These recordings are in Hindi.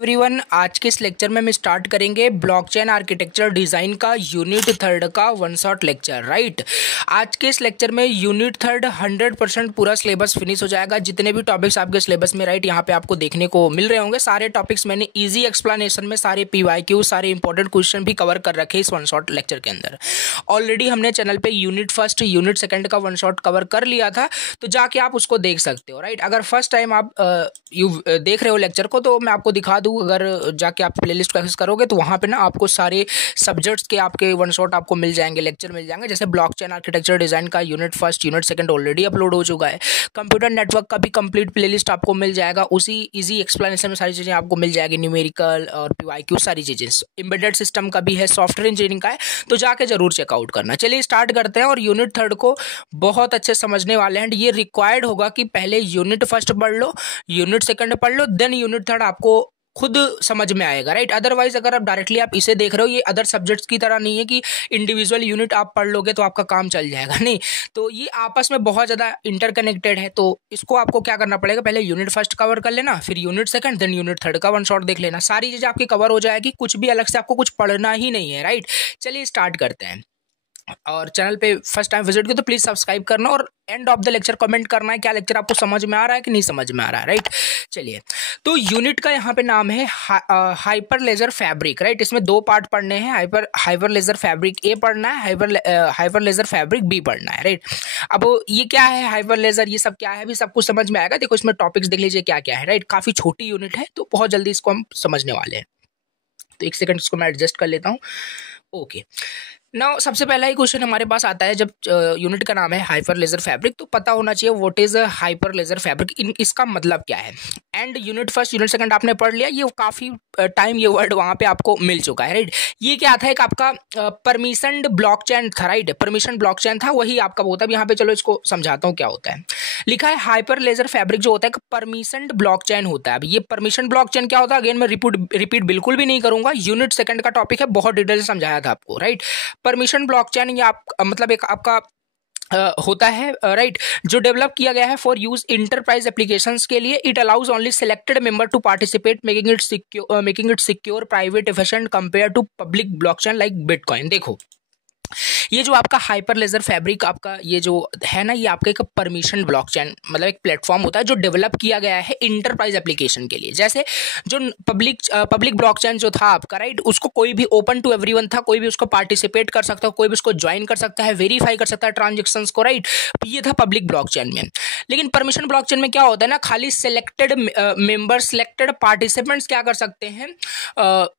एवरीवन, आज के इस लेक्चर में हम स्टार्ट करेंगे ब्लॉकचेन आर्किटेक्चर डिज़ाइन का यूनिट 3 का वन शॉट लेक्चर। राइट, आज के इस लेक्चर में यूनिट 3 100% पूरा सिलेबस फिनिश हो जाएगा। जितने भी टॉपिक्स आपके सिलेबस में यहाँ पे आपको देखने को मिल रहे होंगे, सारे टॉपिक्स मैंने इजी एक्सप्लेनेशन में सारे PYQ सारे इंपॉर्टेंट क्वेश्चन भी कवर कर रखे इस वन शॉट लेक्चर के अंदर। ऑलरेडी हमने चैनल पर यूनिट 1 यूनिट 2 का वन शॉट कवर कर लिया था, तो जाके आप उसको देख सकते हो। राइट, अगर फर्स्ट टाइम आप देख रहे हो लेक्चर को तो मैं आपको दिखा दूँ, अगर जाके आप प्लेलिस्ट को एक्सेस करोगे तो वहाँ पे ना आपको सारे सब्जेक्ट्स के आपके वन शॉट आपको मिल जाएंगे, लेक्चर मिल जाएंगे। जैसे ब्लॉकचेन आर्किटेक्चर डिज़ाइन का यूनिट 1 यूनिट 2 ऑलरेडी अपलोड हो चुका है। कंप्यूटर नेटवर्क का भी कंप्लीट प्लेलिस्ट आपको मिल जाएगा, उसी इजी एक्सप्लेनेशन में सारी चीज़ें आपको मिल जाएगी, न्यूमेरिकल और PYQ सारी चीज़ें। एम्बेडेड सिस्टम का भी है, सॉफ्टवेयर इंजीनियरिंग का है, तो जाके जरूर चेकआउट करना। चलिए स्टार्ट करते हैं और यूनिट 3 को बहुत अच्छे समझने वाले हैं। ये रिक्वायर्ड होगा कि पहले यूनिट 1 पढ़ लो, यूनिट 2 पढ़ लो, देन यूनिट 3 आपको खुद समझ में आएगा। राइट, अदरवाइज अगर आप डायरेक्टली आप इसे देख रहे हो, ये अदर सब्जेक्ट्स की तरह नहीं है कि इंडिविजुअल यूनिट आप पढ़ लोगे तो आपका काम चल जाएगा, नहीं। तो ये आपस में बहुत ज़्यादा इंटरकनेक्टेड है, तो इसको आपको क्या करना पड़ेगा, पहले यूनिट 1 कवर कर लेना, फिर यूनिट 2, देन यूनिट 3 का वन शॉट देख लेना। सारी चीज़ें आपकी कवर हो जाएगी, कुछ भी अलग से आपको कुछ पढ़ना ही नहीं है। राइट, चलिए स्टार्ट करते हैं। और चैनल पे फर्स्ट टाइम विजिट किया तो प्लीज़ सब्सक्राइब करना और end of the lecture comment करना है क्या लेक्चर आपको समझ में आ रहा है कि नहीं समझ में आ रहा है। राइट, चलिए, तो यूनिट का यहाँ पे नाम है हाइपर लेजर फैब्रिक। राइट, इसमें 2 पार्ट पढ़ने हैं, हाइपर लेजर फैब्रिक ए पढ़ना है, हाइपर लेजर फैब्रिक बी पढ़ना है। राइट, अब ये क्या है हाइपर लेजर, ये सब क्या है, अभी सब कुछ समझ में आएगा। देखो इसमें टॉपिक्स देख लीजिए क्या क्या है। राइट, काफ़ी छोटी यूनिट है तो बहुत जल्दी इसको हम समझने वाले हैं। तो एक सेकंड इसको मैं एडजस्ट कर लेता हूँ। ओके, नाउ सबसे पहला ही क्वेश्चन हमारे पास आता है, जब यूनिट का नाम है हाइपर लेजर फैब्रिक तो पता होना चाहिए what is Hyperledger Fabric, इसका मतलब क्या है। एंड यूनिट 1 यूनिट 2 आपने पढ़ लिया, ये काफ़ी टाइम ये वर्ड वहाँ पे आपको मिल चुका है। राइट, ये क्या था, एक आपका परमिशनड ब्लॉकचेन था। राइट, परमिशन ब्लॉकचेन था, वही आपका होता है। यहाँ पे चलो इसको समझाता हूँ क्या होता है। लिखा है हाइपर लेजर फैब्रिक जो होता है परमिशनड ब्लॉकचेन होता है। अब ये परमिशन ब्लॉकचेन क्या होता है, अगेन मैं रिपीट बिल्कुल भी नहीं करूंगा, यूनिट 2 का टॉपिक है, बहुत डिटेल से समझाया था आपको। राइट, परमिशन ब्लॉकचेन ये आप मतलब एक आपका होता है। राइट, जो डेवलप किया गया है फॉर यूज इंटरप्राइज एप्लीकेशंस के लिए। It allows only selected member to participate, making it secure, private, efficient compare to public blockchain like Bitcoin. देखो ये जो आपका हाइपर लेजर फैब्रिक आपका ये जो है ना, ये आपका एक परमिशन ब्लॉकचेन मतलब एक प्लेटफॉर्म होता है जो डेवलप किया गया है इंटरप्राइज एप्लीकेशन के लिए। जैसे जो पब्लिक ब्लॉकचेन जो था आपका, राइट, उसको कोई भी ओपन टू एवरीवन था, कोई भी उसको पार्टिसिपेट कर सकता है, कोई भी उसको ज्वाइन कर सकता है, वेरीफाई कर सकता है ट्रांजेक्शन्स को। राइट, ये था पब्लिक ब्लॉकचेन में। लेकिन परमिशन ब्लॉकचेन में क्या होता है ना, खाली सिलेक्टेड मेंबर, सिलेक्टेड पार्टिसिपेंट्स क्या कर सकते हैं,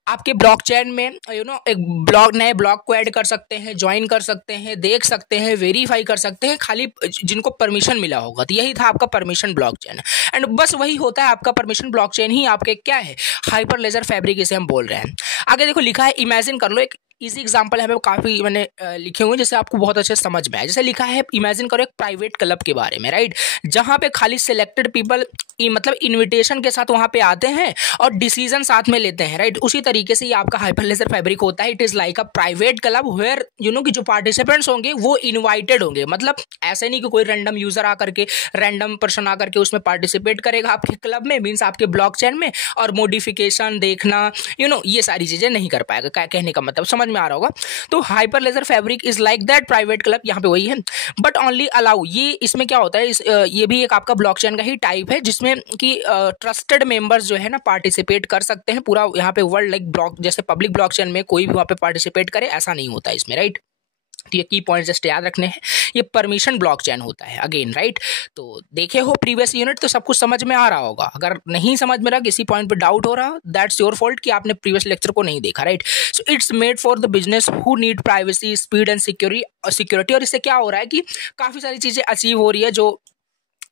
आपके ब्लॉकचेन में एक नए ब्लॉक को ऐड कर सकते हैं, ज्वाइन कर सकते हैं, देख सकते हैं, वेरीफाई कर सकते हैं, खाली जिनको परमिशन मिला होगा। तो यही था आपका परमिशन ब्लॉकचेन। एंड बस वही होता है आपका परमिशन ब्लॉकचेन ही आपके क्या है, हाइपर लेजर फैब्रिक इसे हम बोल रहे हैं। आगे देखो लिखा है, इमेजिन कर लो, एक इजी एग्जांपल है, काफ़ी मैंने लिखे हुए जिससे आपको बहुत अच्छे समझ में आए। जैसे लिखा है, इमेजिन करो एक प्राइवेट क्लब के बारे में। राइट, जहाँ पे खाली सिलेक्टेड पीपल मतलब इनविटेशन के साथ वहाँ पे आते हैं और डिसीजन साथ में लेते हैं। राइट, उसी तरीके से ये आपका हाइपर लेजर फैब्रिक होता है। It is like a private club where कि जो पार्टिसिपेंट्स होंगे वो इन्वाइटेड होंगे। मतलब ऐसे नहीं कि कोई रैंडम यूजर आकर के, रैंडम पर्सन आकर के उसमें पार्टिसिपेट करेगा आपके क्लब में, मीन्स आपके ब्लॉकचेन में, और मॉडिफिकेशन देखना ये सारी चीज़ें नहीं कर पाएगा। क्या कहने का मतलब समझ में आ रहा होगा। तो Hyperledger Fabric is like that private club, यहाँ पे वही है, बट ओनली अलाउ, ये इसमें क्या होता है, ये भी एक आपका ब्लॉकचेन का ही टाइप है जिसमें कि ट्रस्टेड मेंबर्स जो है ना पार्टिसिपेट कर सकते हैं। पूरा यहाँ पे वर्ल्ड लाइक ब्लॉक जैसे पब्लिक ब्लॉकचेन में कोई भी वहाँ पे पार्टिसिपेट करे ऐसा नहीं होता इसमें। राइट, तो ये की पॉइंट जस्ट याद रखने हैं, ये परमिशन ब्लॉकचेन होता है अगेन। राइट, तो देखे हो प्रीवियस यूनिट तो सब कुछ समझ में आ रहा होगा। अगर नहीं समझ में रहा, किसी पॉइंट पे डाउट हो रहा, दैट्स योर फॉल्ट कि आपने प्रीवियस लेक्चर को नहीं देखा। Right, so it's made for the business who need privacy, speed and security. और इससे क्या हो रहा है कि काफ़ी सारी चीज़ें अचीव हो रही है जो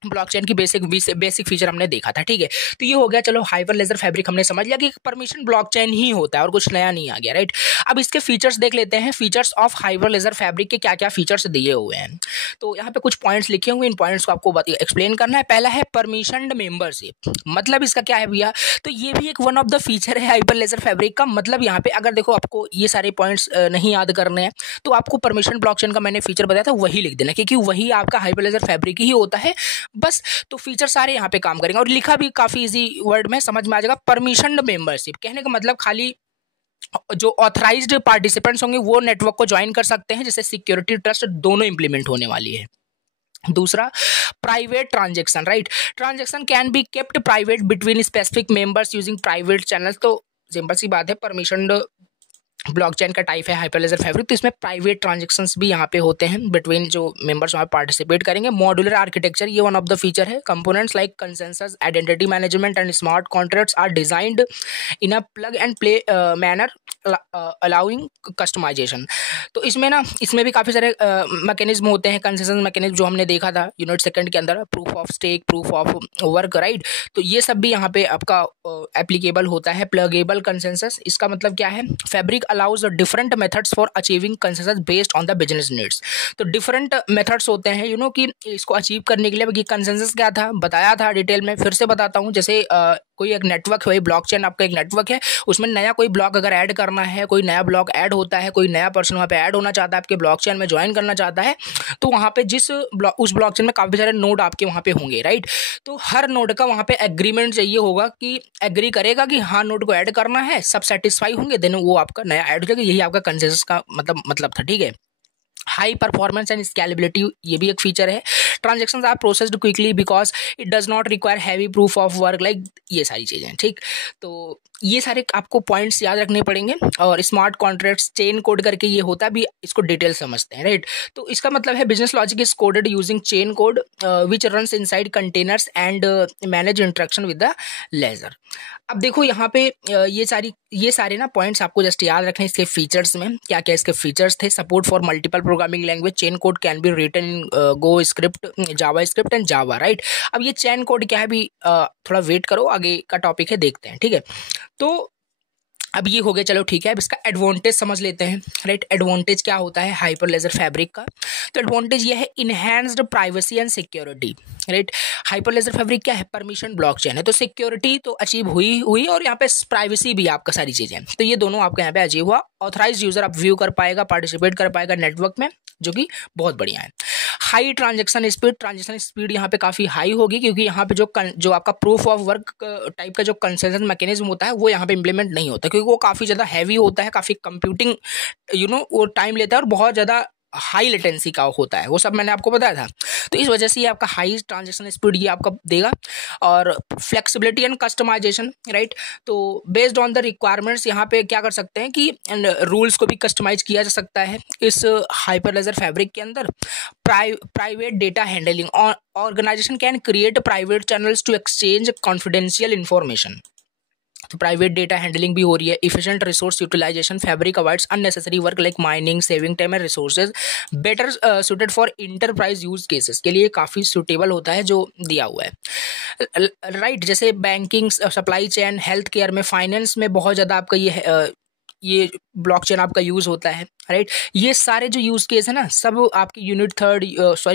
ब्लॉकचेन की बेसिक फीचर हमने देखा था। ठीक है, तो ये हो गया। चलो हाइपर लेजर फैब्रिक हमने समझ लिया कि परमिशन ब्लॉकचेन ही होता है और कुछ नया नहीं आ गया। राइट, अब इसके फीचर्स देख लेते हैं, features of Hyperledger Fabric के क्या क्या फीचर्स दिए हुए हैं। तो यहाँ पे कुछ पॉइंट्स लिखे हुए, इन पॉइंट्स को आपको एक्सप्लेन करना है। पहला है परमिशनड मेंबरशिप, मतलब इसका क्या है भैया, तो ये भी एक वन ऑफ द फीचर है हाइपर लेजर फैब्रिक का। मतलब यहाँ पे अगर देखो आपको ये सारे पॉइंट्स नहीं याद करने हैं तो आपको परमिशन ब्लॉकचेन का मैंने फीचर बताया था वही लिख देना, क्योंकि वही आपका हाइपर लेजर फैब्रिक ही होता है। बस। तो फीचर सारे यहाँ पे काम करेंगे और लिखा भी काफी इजी वर्ड में समझ में आ जाएगा। परमिशनड मेंबरशिप कहने का मतलब खाली जो ऑथराइज्ड पार्टिसिपेंट्स होंगे वो नेटवर्क को ज्वाइन कर सकते हैं, जिससे सिक्योरिटी ट्रस्ट दोनों इंप्लीमेंट होने वाली है। दूसरा, private transaction, right. Transaction can be kept private between specific members using private channel. तो सिंपल सी बात है, परमिशनड ब्लॉकचेन का टाइप है हाइपरलेजर फैब्रिक, तो इसमें प्राइवेट ट्रांजेक्शंस भी यहाँ पे होते हैं बिटवीन जो मेंबर्स वहाँ पार्टिसिपेट करेंगे। मॉड्यूलर आर्किटेक्चर ये वन ऑफ द फीचर है। Components like consensus, identity management and smart contracts are designed in a plug and play manner allowing customisation. तो इसमें ना, इसमें भी काफ़ी सारे मैकेनिज्म होते हैं, कंसेशन मैकेनिज्म जो हमने देखा था यूनिट सेकंड के अंदर, proof of stake, proof of work, right. तो ये सब भी यहाँ पे आपका एप्लीकेबल होता है। प्लगेबल कंसेंसस, इसका मतलब क्या है, fabric allows different methods for achieving consensus based on the business needs. तो डिफरेंट मेथड्स होते हैं कि इसको अचीव करने के लिए। बाकी कंसेंसस क्या था बताया था डिटेल में, फिर से बताता हूँ। जैसे कोई एक नेटवर्क है, ब्लॉकचेन आपका एक नेटवर्क है, उसमें नया कोई ब्लॉक अगर ऐड करना है, कोई नया ब्लॉक ऐड होता है, कोई नया पर्सन वहाँ पे ऐड होना चाहता है, आपके ब्लॉकचेन में ज्वाइन करना चाहता है, तो वहाँ पे उस ब्लॉकचेन में काफ़ी सारे नोड आपके वहाँ पे होंगे, राइट। तो हर नोड का वहाँ पे एग्रीमेंट चाहिए होगा कि एग्री करेगा कि हाँ नोड को ऐड करना है, सब सेटिस्फाई होंगे, देन वो आपका नया ऐड हो जाएगा। यही आपका कंसेंसस का मतलब था, ठीक है। हाई परफॉर्मेंस एंड स्केलेबिलिटी, ये भी एक फीचर है। Transactions are processed quickly because it does not require heavy proof of work, like ये सारी चीज़ें, ठीक। तो ये सारे आपको पॉइंट्स याद रखने पड़ेंगे। और स्मार्ट कॉन्ट्रैक्ट्स चेन कोड करके ये होता भी, इसको डिटेल समझते हैं, राइट। तो इसका मतलब है business logic is coded using chain code which runs inside containers and manage interaction with the ledger. अब देखो यहाँ पे ये सारे ना पॉइंट्स आपको जस्ट याद रखने। इसके फीचर्स में क्या क्या इसके फीचर्स थे, support for multiple programming language, chain code can be written in Go script, JavaScript and Java, right. अब ये चेन कोड क्या है भी थोड़ा वेट करो, आगे का टॉपिक है, देखते हैं, ठीक है। तो अब ये हो गया, चलो ठीक है। अब इसका एडवांटेज समझ लेते हैं, राइट। एडवांटेज क्या होता है हाइपरलेजर फैब्रिक का? तो एडवांटेज ये है enhanced privacy and security, right. Hyperledger Fabric क्या है, परमिशन ब्लॉकचेन है, तो सिक्योरिटी तो अचीव हुई और यहाँ पे प्राइवेसी भी आपका सारी चीजें, तो ये दोनों आपका यहाँ पे अचीव हुआ। ऑथराइज्ड यूजर आप व्यू कर पाएगा, पार्टिसिपेट कर पाएगा नेटवर्क में, जो कि बहुत बढ़िया है। हाई ट्रांजेक्शन स्पीड यहाँ पे काफ़ी हाई होगी, क्योंकि यहाँ पे जो आपका प्रूफ ऑफ वर्क टाइप का जो कंसेंसस मैकेनिज्म होता है वो यहाँ पे इम्प्लीमेंट नहीं होता, क्योंकि वो काफ़ी ज़्यादा हैवी होता है, काफ़ी कंप्यूटिंग वो टाइम लेता है और बहुत ज़्यादा हाई लेटेंसी का होता है, वो सब मैंने आपको बताया था। तो इस वजह से ये आपका हाई ट्रांजेक्शन स्पीड ये आपका देगा। और फ्लेक्सिबिलिटी एंड कस्टमाइजेशन, राइट। तो बेस्ड ऑन द रिक्वायरमेंट्स यहाँ पे क्या कर सकते हैं कि रूल्स को भी कस्टमाइज किया जा सकता है इस हाइपरलेजर फैब्रिक के अंदर। Private data handling, organisation can create private channels to exchange confidential information. तो प्राइवेट डेटा हैंडलिंग भी हो रही है। Efficient resource utilisation, Fabric avoids unnecessary work like mining, saving time and resources, better suited for enterprise use cases, के लिए काफ़ी सुटेबल होता है जो दिया हुआ है, राइट। जैसे banking, supply chain, health care में, फाइनेंस में बहुत ज़्यादा आपका ये ब्लॉकचेन आपका यूज़ होता है, राइट। ये सारे जो यूज़ केस है ना, सब आपके यूनिट 4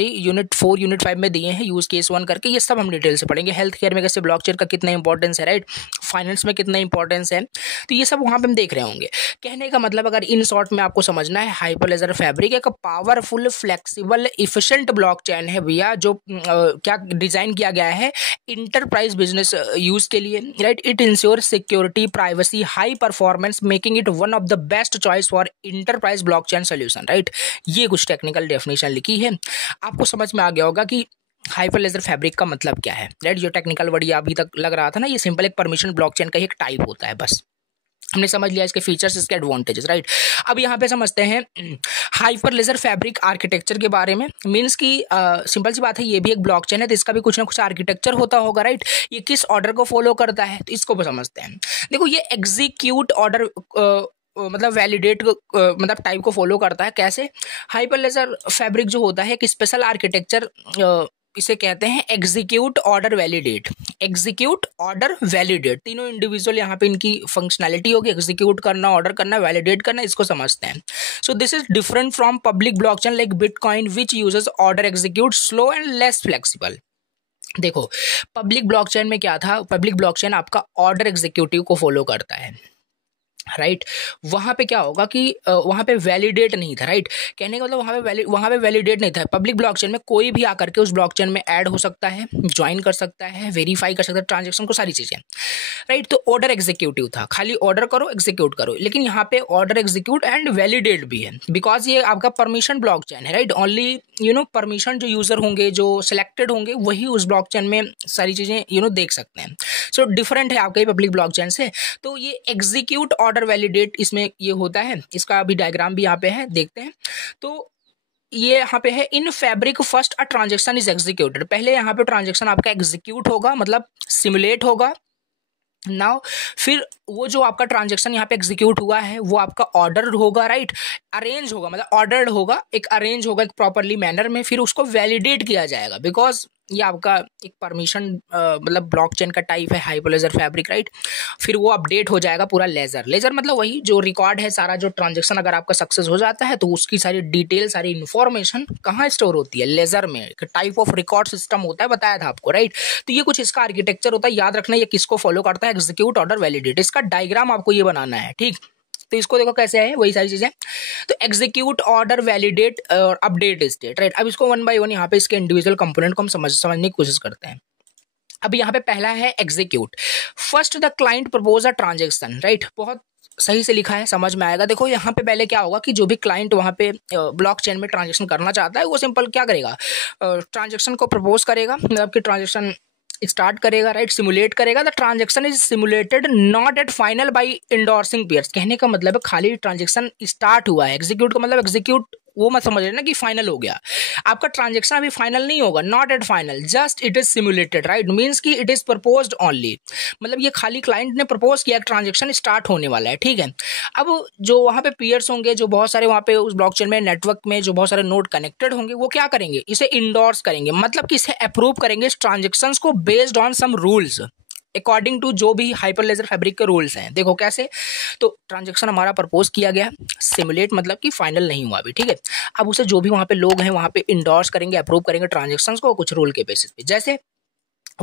यूनिट 5 में दिए हैं यूज़ केस 1 करके, ये सब हम डिटेल से पढ़ेंगे। हेल्थ केयर में कैसे ब्लॉकचेन का कितना इंपॉर्टेंस है, राइट। फाइनेंस में कितना इंपॉर्टेंस है, तो ये सब वहाँ पे हम देख रहे होंगे। कहने का मतलब अगर इन शॉर्ट में आपको समझना है, हाइपरलेजर फैब्रिक एक पावरफुल, फ्लेक्सिबल, इफिशिएंट ब्लॉकचेन है भैया, जो क्या डिज़ाइन किया गया है इंटरप्राइज बिजनेस यूज़ के लिए, right. It ensure security, privacy, high performance, making it one of the best choice for enterprise blockchain solution, right. ये कुछ टेक्निकल डेफिनेशन लिखी है, आपको समझ में आ गया होगा कि हाइपरलेजर फैब्रिक का मतलब क्या है, राइट। जो टेक्निकल वर्ड ये अभी तक लग रहा था ना, ये सिंपल एक परमिशन ब्लॉकचेन का ही एक टाइप होता है, बस हमने समझ लिया इसके फीचर्स, इसके एडवांटेजेस, राइट। अब यहाँ पे समझते हैं हाइपरलेजर फैब्रिक आर्किटेक्चर के बारे में। मींस की सिंपल सी बात है, ये भी एक ब्लॉकचेन है, तो इसका भी कुछ ना कुछ आर्किटेक्चर होता होगा, राइट। ये किस ऑर्डर को फॉलो करता है, तो इसको भी समझते हैं। देखो, ये एग्जीक्यूट ऑर्डर मतलब वैलिडेट मतलब टाइप को फॉलो करता है। कैसे? हाइपरलेजर फैब्रिक जो होता है एक स्पेशल आर्किटेक्चर, इसे कहते हैं execute order validate. Execute order validate, तीनों इंडिविजुअल यहाँ पे इनकी फंक्शनैलिटी होगी, एग्जीक्यूट करना, ऑर्डर करना, वैलिडेट करना, इसको समझते हैं। So this is different from public blockchain like bitcoin which uses order execute, slow and less flexible. देखो, पब्लिक ब्लॉकचेन में क्या था, पब्लिक ब्लॉकचेन आपका ऑर्डर एग्जीक्यूटिव को फॉलो करता है, राइट वहाँ पे क्या होगा कि वहाँ पे वैलिडेट नहीं था, राइट कहने का मतलब वहाँ पे वैलिडेट नहीं था। पब्लिक ब्लॉकचेन में कोई भी आकर के उस ब्लॉकचेन में ऐड हो सकता है, ज्वाइन कर सकता है, वेरीफाई कर सकता है ट्रांजेक्शन को, सारी चीज़ें, राइट। तो ऑर्डर एग्जीक्यूटिव था, खाली ऑर्डर करो एग्जीक्यूट करो, लेकिन यहाँ पे ऑर्डर एग्जीक्यूट एंड वैलिडेट भी है, बिकॉज ये आपका परमिशन ब्लॉकचेन है, राइट। ओनली परमिशन जो यूजर होंगे, जो सिलेक्टेड होंगे, वही उस ब्लॉकचेन में सारी चीज़ें देख सकते हैं। सो डिफरेंट है आपका ये पब्लिक ब्लॉकचेन से। तो ये एग्जीक्यूट ऑर्डर वैलिडेट इसमें ये होता है, इसका अभी डायग्राम भी यहाँ पे है, देखते हैं। तो ये यहाँ पे है, in Fabric first a transaction is executed, पहले यहाँ पे ट्रांजेक्शन आपका एग्जीक्यूट होगा, मतलब सिमुलेट होगा। नाउ फिर वो जो आपका ट्रांजेक्शन यहाँ पे एग्जीक्यूट हुआ है वो आपका ऑर्डर होगा, राइट। अरेंज होगा, मतलब ऑर्डर्ड होगा, एक अरेंज होगा एक प्रॉपरली मैनर में, फिर उसको वैलिडेट किया जाएगा, बिकॉज ये आपका एक परमिशन मतलब ब्लॉकचेन का टाइप है, हाइपरलेजर फैब्रिक, राइट। फिर वो अपडेट हो जाएगा पूरा लेजर मतलब वही जो रिकॉर्ड है सारा, जो ट्रांजेक्शन अगर आपका सक्सेस हो जाता है तो उसकी सारी डिटेल, सारी इन्फॉर्मेशन कहाँ स्टोर होती है, लेजर में। एक टाइप ऑफ रिकॉर्ड सिस्टम होता है, बताया था आपको, राइट। तो ये कुछ इसका आर्किटेक्चर होता है, याद रखना ये किसको फॉलो करता है, एग्जीक्यूट ऑर्डर वैलिडेट। इसका डायग्राम आपको ये बनाना है, ठीक। तो इसको देखो कैसे है, वही सारी चीजें। तो एग्जीक्यूट ऑर्डर वैलिडेट और अपडेट स्टेट, राइट। अब इसको वन बाय वन यहाँ पे इसके इंडिविजुअल कंपोनेंट को हम समझने की कोशिश करते हैं। अब यहाँ पे पहला है execute. First the client propose a transaction, right. बहुत सही से लिखा है, समझ में आएगा। देखो यहाँ पे पहले क्या होगा कि जो भी क्लाइंट वहाँ पे ब्लॉकचेन में ट्रांजेक्शन करना चाहता है वो सिंपल क्या करेगा, ट्रांजेक्शन को प्रपोज करेगा, मतलब कि ट्रांजेक्शन स्टार्ट करेगा, राइट। सिमुलेट करेगा। The transaction is simulated not at final by endorsing peers, कहने का मतलब है खाली ट्रांजेक्शन स्टार्ट हुआ है। एग्जीक्यूट का मतलब एग्जीक्यूट वो मत समझ लेना कि फाइनल हो गया, आपका ट्रांजेक्शन अभी फाइनल नहीं होगा, not at final, just it is simulated, right. Means कि इट इज प्रपोज्ड ओनली, मतलब ये खाली क्लाइंट ने प्रपोज किया ट्रांजेक्शन स्टार्ट होने वाला है, ठीक है। अब जो वहाँ पे पीयर्स होंगे, जो बहुत सारे वहाँ पे उस ब्लॉकचेन में नेटवर्क में जो बहुत सारे नोड कनेक्टेड होंगे, वो क्या करेंगे, इसे इंडोर्स करेंगे, मतलब कि इसे अप्रूव करेंगे इस ट्रांजेक्शंस को based on some rules, according to जो भी हाइपरलेजर फैब्रिक के रूल्स हैं। देखो कैसे, तो ट्रांजेक्शन हमारा प्रपोज किया गया, सिमुलेट मतलब कि फाइनल नहीं हुआ अभी, ठीक है। अब उसे जो भी वहाँ पे लोग हैं वहाँ पे इंडोर्स करेंगे, अप्रूव करेंगे ट्रांजेक्शंस को कुछ रूल के बेसिस पे। जैसे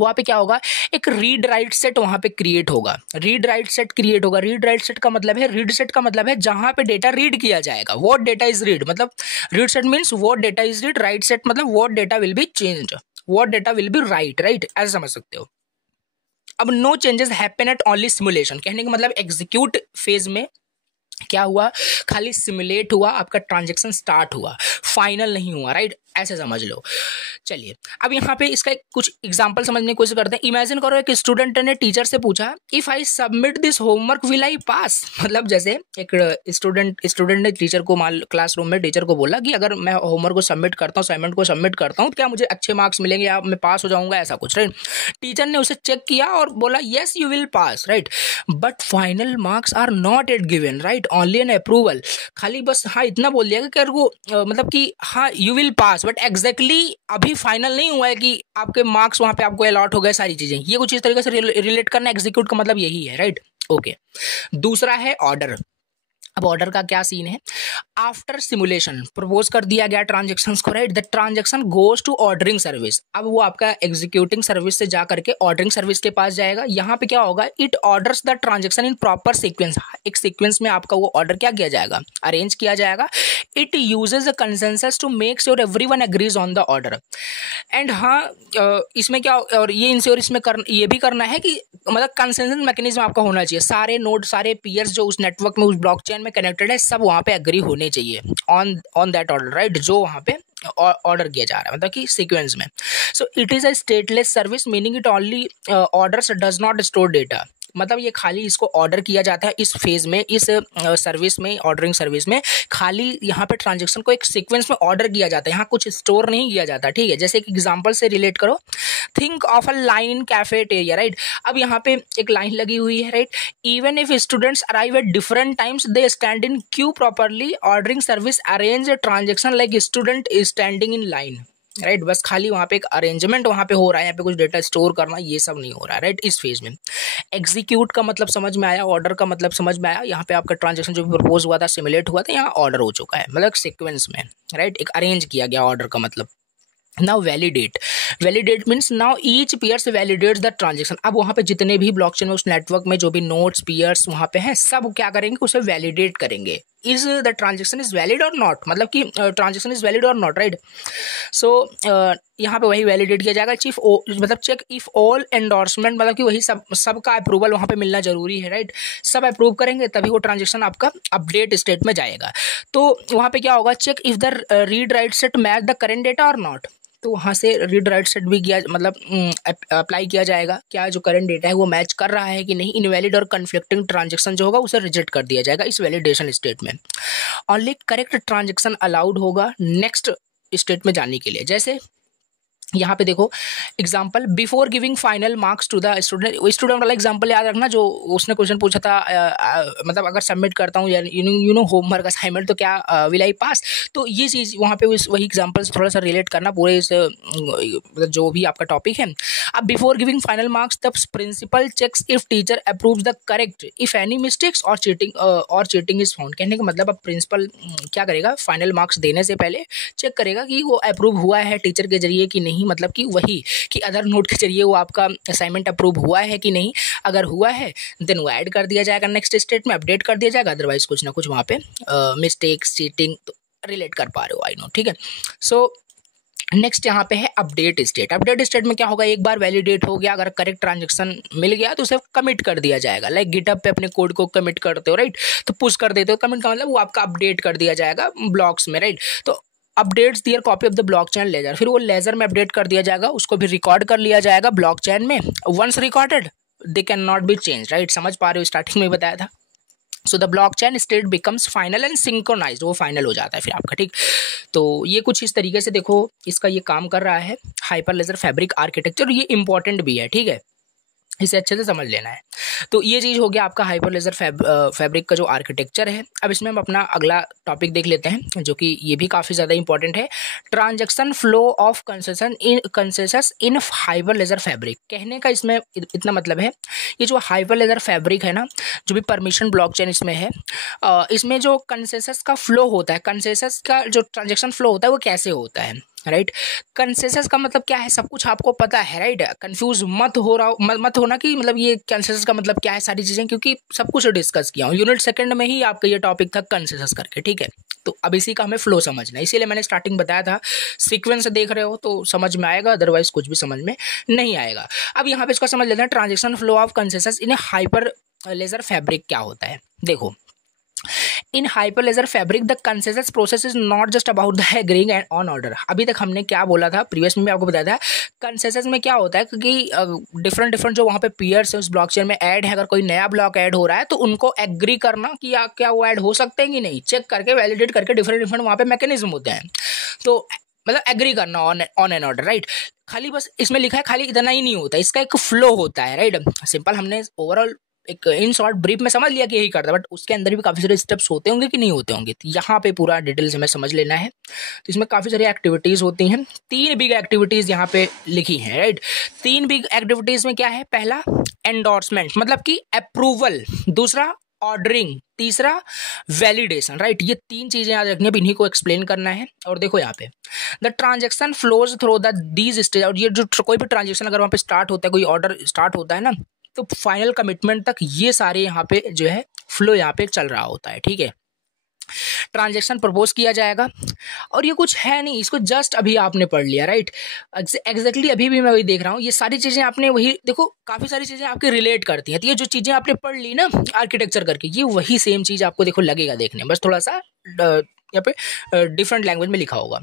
वहाँ पे क्या होगा, एक रीड राइट सेट वहाँ पे क्रिएट होगा, रीड राइट सेट क्रिएट होगा। रीड राइट सेट का मतलब है, रीड सेट का मतलब है जहाँ पे डेटा रीड किया जाएगा, व्हाट डेटा इज रीड, मतलब read set means what data is read, write set मतलब what data will be changed, what data will be write, right, ऐसे समझ सकते हो। अब no changes happen at only simulation, कहने का मतलब एग्जीक्यूट फेज में क्या हुआ, खाली सिमुलेट हुआ, आपका ट्रांजेक्शन स्टार्ट हुआ, फाइनल नहीं हुआ, राइट, ऐसे समझ लो। चलिए अब यहाँ पे इसका कुछ एग्जांपल समझने की कोशिश करते हैं। इमेजिन करो एक स्टूडेंट ने टीचर से पूछा, if I submit this homework will I pass, मतलब जैसे एक स्टूडेंट ने टीचर को, मान क्लासरूम में टीचर को बोला कि अगर मैं होमवर्क को सबमिट करता हूँ, असाइनमेंट को सबमिट करता हूँ, तो क्या मुझे अच्छे मार्क्स मिलेंगे या मैं पास हो जाऊंगा, ऐसा कुछ, राइट। टीचर ने उसे चेक किया और बोला yes you will pass, right, but final marks are not at given, right, only an approval, खाली बस हाँ इतना बोल दिया कि वो मतलब कि हाँ you will pass, but exactly अभी फाइनल नहीं हुआ है कि आपके मार्क्स वहां पे आपको अलॉट हो गए, सारी चीजें। ये कुछ इस तरीके से रिलेट करना, एग्जीक्यूट का मतलब यही है, राइट, ओके। दूसरा है ऑर्डर। अब ऑर्डर का क्या सीन है, आफ्टर सिमुलेशन प्रपोज कर दिया गया ट्रांजेक्शंस को, right, the transaction goes to ordering service. अब वो आपका एग्जीक्यूटिंग सर्विस से जा करके ऑर्डरिंग सर्विस के पास जाएगा। यहाँ पे क्या होगा, it orders the transaction in proper sequence, एक सीक्वेंस में आपका वो ऑर्डर क्या किया जाएगा, अरेंज किया जाएगा। It uses a consensus to make sure everyone agrees on the order. And हाँ इसमें क्या, और ये इंश्योर इसमें ये भी करना है कि मतलब कंसेंसस मैकेनिज्म आपका होना चाहिए, सारे नोड, सारे पीयर्स जो उस नेटवर्क में, उस ब्लॉकचेन में कनेक्टेड है, सब वहाँ पे एग्री होने चाहिए ऑन दैट ऑर्डर, राइट, जो वहाँ पे ऑर्डर किया जा रहा है, मतलब कि सीक्वेंस में। So it is a stateless service, meaning it only orders does not store data, मतलब ये खाली इसको ऑर्डर किया जाता है इस फेज में, इस सर्विस में, ऑर्डरिंग सर्विस में खाली यहाँ पे ट्रांजेक्शन को एक सीक्वेंस में ऑर्डर किया जाता है, यहाँ कुछ स्टोर नहीं किया जाता, ठीक है। जैसे एक एग्जांपल से रिलेट करो, think of a line in cafeteria, right. अब यहाँ पे एक लाइन लगी हुई है, right, even if students arrive at different times they stand in Q properly, ordering service arrange transaction like student standing in line, right. बस खाली वहाँ पे एक अरेंजमेंट वहाँ पे हो रहा है, यहाँ पे कुछ डेटा स्टोर करना, ये सब नहीं हो रहा है, राइट, इस फेज में। एग्जीक्यूट का मतलब समझ में आया, ऑर्डर का मतलब समझ में आया। यहाँ पे आपका ट्रांजेक्शन जो भी प्रपोज हुआ था, सिमुलेट हुआ था, यहाँ ऑर्डर हो चुका है, मतलब सीक्वेंस में, राइट, एक अरेंज किया गया ऑर्डर का मतलब। Now validate. Validate means now each peers validates the transaction. अब वहाँ पे जितने भी ब्लॉकचेन में उस नेटवर्क में जो भी नोड्स पीयर्स वहाँ पे हैं सब क्या करेंगे, उसे वैलिडेट करेंगे। Is the transaction is valid और नॉट, मतलब कि ट्रांजेक्शन इज वैलिड और नॉट, राइट। सो यहाँ पे वही वैलिडेट किया जाएगा। मतलब चेक इफ ऑल एंडोर्समेंट, मतलब कि वही सबका अप्रूवल वहाँ पे मिलना जरूरी है, राइट। सब अप्रूव करेंगे तभी वो ट्रांजेक्शन आपका अपडेट स्टेट में जाएगा। तो वहाँ पे क्या होगा, check if the read write set match the current data और नॉट। तो वहाँ से रीड राइट सेट भी किया, मतलब अप्लाई किया जाएगा, क्या जो करंट डेटा है वो मैच कर रहा है कि नहीं। इनवैलिड और कन्फ्लिक्टिंग ट्रांजेक्शन जो होगा उसे रिजेक्ट कर दिया जाएगा इस वैलिडेशन स्टेट में। ओनली करेक्ट ट्रांजेक्शन अलाउड होगा नेक्स्ट स्टेट में जाने के लिए। जैसे यहाँ पे देखो example, before giving final marks to the student. Student वाला एग्जाम्पल याद रखना जो उसने क्वेश्चन पूछा था, मतलब अगर सबमिट करता हूँ यू नो होमवर्क असाइनमेंट तो क्या विल आई पास। तो ये चीज़ वहाँ पे वही एग्जाम्पल थोड़ा सा रिलेट करना पूरे इस मतलब जो भी आपका टॉपिक है। अब before giving final marks the principal checks if teacher approves the correct if any mistakes और चीटिंग इज फाउंड। कहने का मतलब अब प्रिंसिपल क्या करेगा, फाइनल मार्क्स देने से पहले चेक करेगा कि वो अप्रूव हुआ है टीचर के जरिए कि नहीं, मतलब कि वही कि अदर नोट के जरिए वो आपका असाइनमेंट अप्रूव हुआ है कि नहीं। अगर हुआ है देन वो ऐड कर दिया जाएगा नेक्स्ट स्टेट में, अपडेट कर दिया जाएगा। अदरवाइज कुछ ना कुछ वहाँ पे मिस्टेक्स चीटिंग तो रिलेट कर पा रहे हो, आई नो, ठीक है। सो नेक्स्ट यहाँ पे है अपडेट स्टेट। अपडेट स्टेट में क्या होगा, एक बार वैलिडेट हो गया, अगर करेक्ट ट्रांजेक्शन मिल गया तो उसे कमिट कर दिया जाएगा। लाइक गिटहब पे अपने कोड को कमिट करते हो, राइट, तो पुश कर देते हो। कमिट का मतलब वो आपका अपडेट कर दिया जाएगा ब्लॉक्स में, राइट। तो updates their copy of the blockchain ledger, फिर वो लेजर में अपडेट कर दिया जाएगा, उसको भी रिकॉर्ड कर लिया जाएगा ब्लॉकचेन में। Once recorded they can not be change, right. समझ पा रहे हो, स्टार्टिंग में बताया था। So the blockchain state becomes final and synchronised, वो फाइनल हो जाता है फिर आपका, ठीक। तो ये कुछ इस तरीके से देखो इसका ये काम कर रहा है हाइपरलेजर फैब्रिक आर्किटेक्चर। ये इंपॉर्टेंट भी है, ठीक है, इसे अच्छे से समझ लेना है। तो ये चीज़ हो गया आपका हाइपरलेजर फैब्रिक का जो आर्किटेक्चर है। अब इसमें हम अपना अगला टॉपिक देख लेते हैं जो कि ये भी काफ़ी ज़्यादा इंपॉर्टेंट है, transaction flow of consensus in Hyperledger Fabric. कहने का इसमें इतना मतलब है, ये जो हाइपरलेजर फैब्रिक है ना, जो भी परमिशन ब्लॉकचेन इसमें है, इसमें जो कंसेंसस का फ्लो होता है, कंसेंसस का जो ट्रांजैक्शन फ्लो होता है वो कैसे होता है, राइट। कंसेंसस का मतलब क्या है, सब कुछ आपको पता है, राइट। कंफ्यूज मत होना कि मतलब ये कंसेंसस का मतलब क्या है, सारी चीजें, क्योंकि सब कुछ डिस्कस किया हूँ यूनिट सेकंड में ही आपका ये टॉपिक था कंसेंसस करके, ठीक है। तो अब इसी का हमें फ्लो समझना है, इसीलिए मैंने स्टार्टिंग बताया था सीक्वेंस देख रहे हो तो समझ में आएगा, अदरवाइज कुछ भी समझ में नहीं आएगा। अब यहाँ पे इसको समझ लेते हैं, transaction flow of consensus in Hyperledger Fabric क्या होता है। देखो, in Hyperledger Fabric the consensus process is not just about the agreeing and on order. अभी तक हमने क्या बोला था, प्रीवियस में भी आपको बताया था, कंसेंसस में क्या होता है क्योंकि डिफरेंट जो वहाँ पे पीयर्स है उस ब्लॉकचेन में ऐड है, अगर कोई नया ब्लॉक ऐड हो रहा है तो उनको एग्री करना कि क्या वो ऐड हो सकते हैं कि नहीं, चेक करके वैलिडेट करके डिफरेंट वहाँ पे मैकेनिज्म होते हैं। तो मतलब एग्री करना ऑन एन ऑर्डर, राइट। खाली बस इसमें लिखा है, खाली इतना ही नहीं होता, इसका एक फ्लो होता है, राइट। सिंपल हमने ओवरऑल एक इन शॉर्ट ब्रीफ में समझ लिया कि यही करता है, बट उसके अंदर भी काफ़ी सारे स्टेप्स होते होंगे कि नहीं होते होंगे, तो यहाँ पे पूरा डिटेल्स हमें समझ लेना है। तो इसमें काफ़ी सारी एक्टिविटीज़ होती हैं, 3 बिग एक्टिविटीज़ यहाँ पे लिखी हैं, राइट। 3 बिग एक्टिविटीज़ में क्या है, पहला एंडोर्समेंट मतलब कि अप्रूवल, दूसरा ऑर्डरिंग, तीसरा वैलिडेशन, राइट। ये 3 चीजें याद रखनी है, इन्हीं को एक्सप्लेन करना है। और देखो यहाँ पे the transaction flows through the these stage, और ये जो कोई भी ट्रांजेक्शन अगर वहाँ पे स्टार्ट होता है, कोई ऑर्डर स्टार्ट होता है ना, तो फाइनल कमिटमेंट तक ये सारे यहाँ पे जो है फ्लो यहाँ पे चल रहा होता है, ठीक है। ट्रांजैक्शन प्रपोज किया जाएगा, और ये कुछ है नहीं, इसको जस्ट अभी आपने पढ़ लिया, राइट। एग्जैक्टली अभी भी मैं वही देख रहा हूँ, ये सारी चीजें आपने वही देखो, काफी सारी चीजें आपके रिलेट करती हैं। तो ये जो चीजें आपने पढ़ ली ना आर्किटेक्चर करके, ये वही सेम चीज आपको देखो लगेगा देखने, बस थोड़ा सा यहाँ पे डिफरेंट लैंग्वेज में लिखा होगा।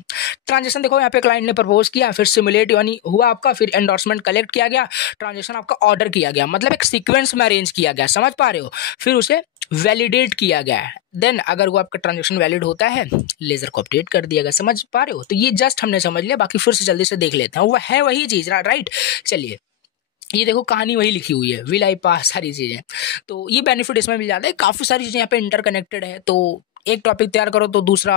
ट्रांजेक्शन देखो यहाँ पे क्लाइंट ने प्रपोज किया, फिर सिमुलेट यानी हुआ आपका, फिर एंडोर्समेंट कलेक्ट किया गया, ट्रांजेक्शन आपका ऑर्डर किया गया, मतलब एक सीक्वेंस में अरेंज किया गया, समझ पा रहे हो, फिर उसे वैलिडेट किया गया, देन अगर वो आपका ट्रांजेक्शन वैलिड होता है लेजर को अपडेट कर दिया गया, समझ पा रहे हो। तो ये जस्ट हमने समझ लिया, बाकी फिर से जल्दी से देख लेते हैं, वो है वही चीज, राइट। चलिए ये देखो कहानी वही लिखी हुई है, विल आई पास, सारी चीजें, तो ये बेनिफिट इसमें मिल जाता है। काफी सारी चीजें यहाँ पे इंटरकनेक्टेड है, तो एक टॉपिक तैयार करो तो दूसरा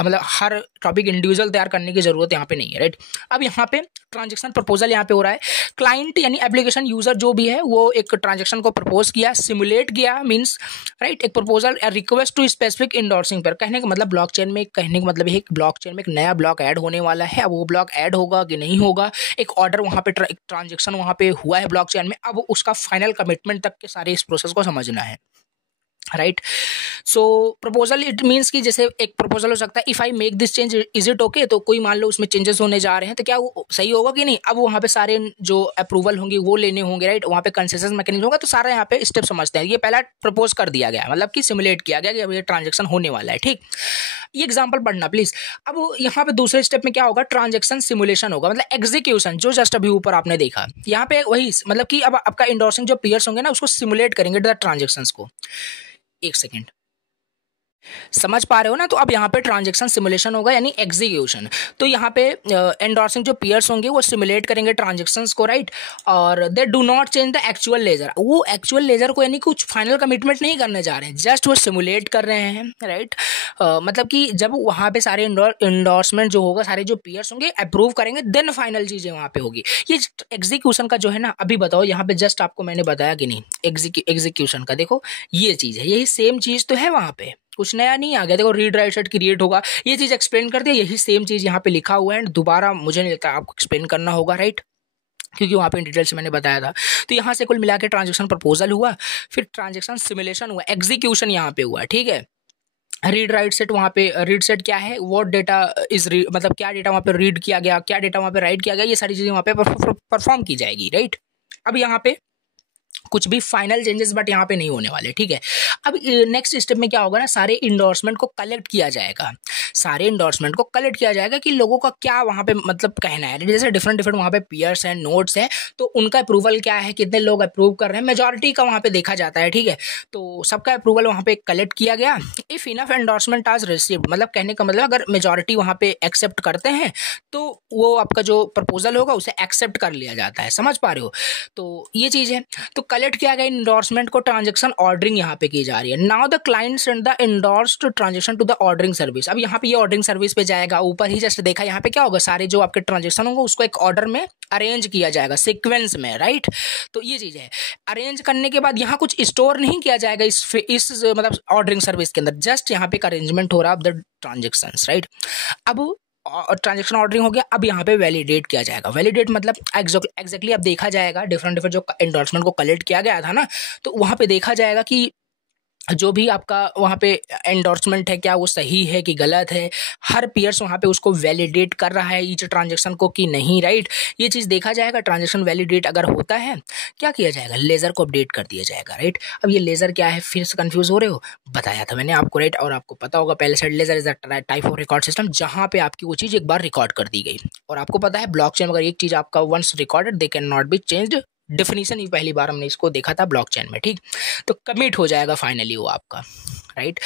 मतलब हर टॉपिक इंडिविजुअल तैयार करने की जरूरत यहाँ पे नहीं है, राइट। अब यहाँ पे ट्रांजेक्शन प्रपोजल यहाँ पे हो रहा है। क्लाइंट यानी एप्लीकेशन यूजर जो भी है वो एक ट्रांजेक्शन को प्रपोज किया, सिमुलेट किया, मींस राइट, एक proposal request to specific endorsing peer. कहने का मतलब ब्लॉकचेन में, कहने का मतलब है ब्लॉकचेन में एक नया ब्लॉक ऐड होने वाला है। अब वो ब्लॉक ऐड होगा कि नहीं होगा, एक ऑर्डर वहाँ पे, ट्रांजेक्शन वहाँ पे हुआ है ब्लॉकचेन में, अब उसका फाइनल कमिटमेंट तक के सारे इस प्रोसेस को समझना है, right. So proposal it means कि जैसे एक प्रपोजल हो सकता है, if I make this change is it okay, तो कोई मान लो उसमें चेंजेस होने जा रहे हैं तो क्या वो सही होगा कि नहीं। अब वहाँ पे सारे जो अप्रूवल होंगे वो लेने होंगे, राइट। वहाँ पे कंसेंसस मैकेनिज्म होगा, तो सारा यहाँ पे स्टेप समझते हैं। ये पहला प्रपोज कर दिया गया, मतलब कि सिमुलेट किया गया कि अब ये ट्रांजेक्शन होने वाला है, ठीक। ये एग्जाम्पल पढ़ना प्लीज। अब यहाँ पे दूसरे स्टेप में क्या होगा, ट्रांजेक्शन सिमुलेशन होगा, मतलब एग्जीक्यूशन, जो जस्ट अभी ऊपर आपने देखा। यहाँ पे वही मतलब कि अब आपका इंडोर्सिंग जो पीयर्स होंगे ना, उसको सिमुलेट करेंगे द ट्रांजेक्शंस को। एक सेकेंड, समझ पा रहे हो ना। तो अब यहाँ पे ट्रांजेक्शन सिमुलेशन होगा यानी एग्जीक्यूशन। तो यहाँ पे एंडोर्सिंग जो पीयर्स होंगे वो सिमुलेट करेंगे ट्रांजेक्शंस को, राइट। और they do not change the actual ledger, वो एक्चुअल लेजर को यानी कुछ फाइनल कमिटमेंट नहीं करने जा रहे हैं, जस्ट वो सिमुलेट कर रहे हैं, राइट। मतलब कि जब वहाँ पे सारे इंडोर्समेंट जो होगा, सारे जो पीयर्स होंगे अप्रूव करेंगे, देन फाइनल चीजें वहाँ पे होगी। ये एग्जीक्यूशन का जो है ना, अभी बताओ यहाँ पे जस्ट आपको मैंने बताया कि नहीं, एग्जीक्यूशन का देखो ये चीज है, यही सेम चीज तो है, वहाँ पे कुछ नया नहीं आ गया। देखो रीड राइट सेट क्रिएट होगा, ये चीज एक्सप्लेन कर दिया, यही सेम चीज यहाँ पे लिखा हुआ है, दोबारा मुझे नहीं लगता आपको एक्सप्लेन करना होगा, राइट, क्योंकि वहाँ पे इन डिटेल से मैंने बताया था। तो यहाँ से कुल मिला के ट्रांजेक्शन प्रपोजल हुआ, फिर ट्रांजेक्शन सिमुलेशन हुआ, एग्जीक्यूशन यहाँ पे हुआ, ठीक है। रीड राइट सेट, वहाँ पे रीड सेट क्या है, व्हाट डेटा इज मतलब क्या डेटा वहाँ पे रीड किया गया, क्या डेटा वहाँ पे राइट किया गया, ये सारी चीजें वहाँ पे परफॉर्म की जाएगी, राइट। अब यहाँ पे कुछ भी फाइनल चेंजेस बट यहाँ पे नहीं होने वाले, ठीक है। अब नेक्स्ट स्टेप में क्या होगा ना, सारे इंडोर्समेंट को कलेक्ट किया जाएगा, सारे इंडोर्समेंट को कलेक्ट किया जाएगा कि लोगों का क्या वहाँ पे मतलब कहना है। जैसे डिफरेंट डिफरेंट वहाँ पे पीयर्स हैं, नोड्स हैं, तो उनका अप्रूवल क्या है, कितने लोग अप्रूव कर रहे हैं, मेजॉरिटी का वहाँ पे देखा जाता है, ठीक है। तो सबका अप्रूवल वहाँ पे कलेक्ट किया गया। इफ इनफ एंडोर्समेंट आज रिसीव्ड, मतलब कहने का मतलब अगर मेजॉरिटी वहाँ पे एक्सेप्ट करते हैं तो वो आपका जो प्रपोजल होगा उसे एक्सेप्ट कर लिया जाता है, समझ पा रहे हो। तो ये चीज है। तो कलेक्ट किया गया इंडोर्समेंट को, ट्रांजेक्शन ऑर्डरिंग यहाँ पे की जा रही है। Now the client send the endorsed transaction to the ordering service. अब यहाँ पे ये ऑर्डरिंग सर्विस पे जाएगा, ऊपर ही जस्ट देखा, यहाँ पे क्या होगा, सारे जो आपके ट्रांजेक्शन होंगे उसको एक ऑर्डर में अरेंज किया जाएगा, सीक्वेंस में, राइट। तो ये चीज है। अरेंज करने के बाद यहाँ कुछ स्टोर नहीं किया जाएगा इस मतलब ऑर्डरिंग सर्विस के अंदर, जस्ट यहाँ पे एक अरेंजमेंट हो रहा है द ट्रांजेक्शंस, राइट। अब ट्रांजेक्शन ऑर्डरिंग हो गया, अब यहाँ पे वैलिडेट किया जाएगा। वैलिडेट मतलब एग्जैक्टली अब देखा जाएगा डिफरेंट डिफरेंट जो एंडोर्समेंट को कलेक्ट किया गया था ना, तो वहाँ पे देखा जाएगा कि जो भी आपका वहाँ पे एंडोर्समेंट है क्या वो सही है कि गलत है। हर पीयर्स वहाँ पे उसको वैलिडेट कर रहा है ईच ट्रांजेक्शन को कि नहीं, राइट। ये चीज़ देखा जाएगा। ट्रांजेक्शन वैलिडेट अगर होता है क्या किया जाएगा, लेज़र को अपडेट कर दिया जाएगा, राइट। अब ये लेज़र क्या है, फिर से कंफ्यूज हो रहे हो, बताया था मैंने आपको, राइट। और आपको पता होगा पहले से, laser is a type of record system जहाँ पे आपकी वो चीज़ एक बार रिकॉर्ड कर दी गई। और आपको पता है ब्लॉकचेन अगर एक चीज़ आपका once recorded they can not be changed. Definition ही पहली बार हमने इसको देखा था ब्लॉकचेन में, ठीक। तो कमिट हो जाएगा फाइनली वो आपका, राइट।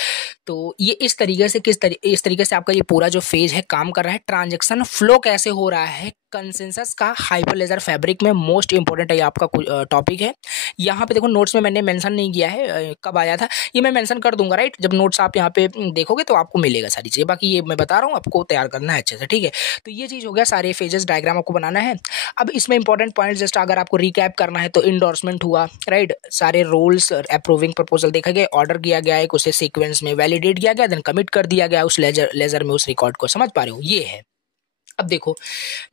तो ये इस तरीके से इस तरीके से आपका ये पूरा जो फेज है काम कर रहा है। ट्रांजेक्शन फ्लो कैसे हो रहा है कंसेंसस का हाइपरलेजर फैब्रिक में, मोस्ट इंपॉर्टेंट है आपका टॉपिक है। यहाँ पे देखो नोट्स में मैंने मेंशन नहीं किया है कब आया था, ये मैं मेंशन कर दूंगा, राइट। जब नोट्स आप यहाँ पे देखोगे तो आपको मिलेगा सारी चीज़ें, बाकी ये मैं बता रहा हूँ आपको तैयार करना है अच्छे से, ठीक है। तो ये चीज़ हो गया, सारे फेजेस डायग्राम आपको बनाना है। अब इसमें इंपॉर्टेंट पॉइंट जस्ट अगर आपको रिकैप करना है तो इंडोर्समेंट हुआ, राइट। सारे रोल्स, अप्रूविंग प्रपोजल देखा गया, ऑर्डर किया गया एक, उसे सीक्वेंस में वैलिडेट किया गया, देन कमिट कर दिया गया उस लेजर में उस रिकॉर्ड को, समझ पा रहे हो, ये है। अब देखो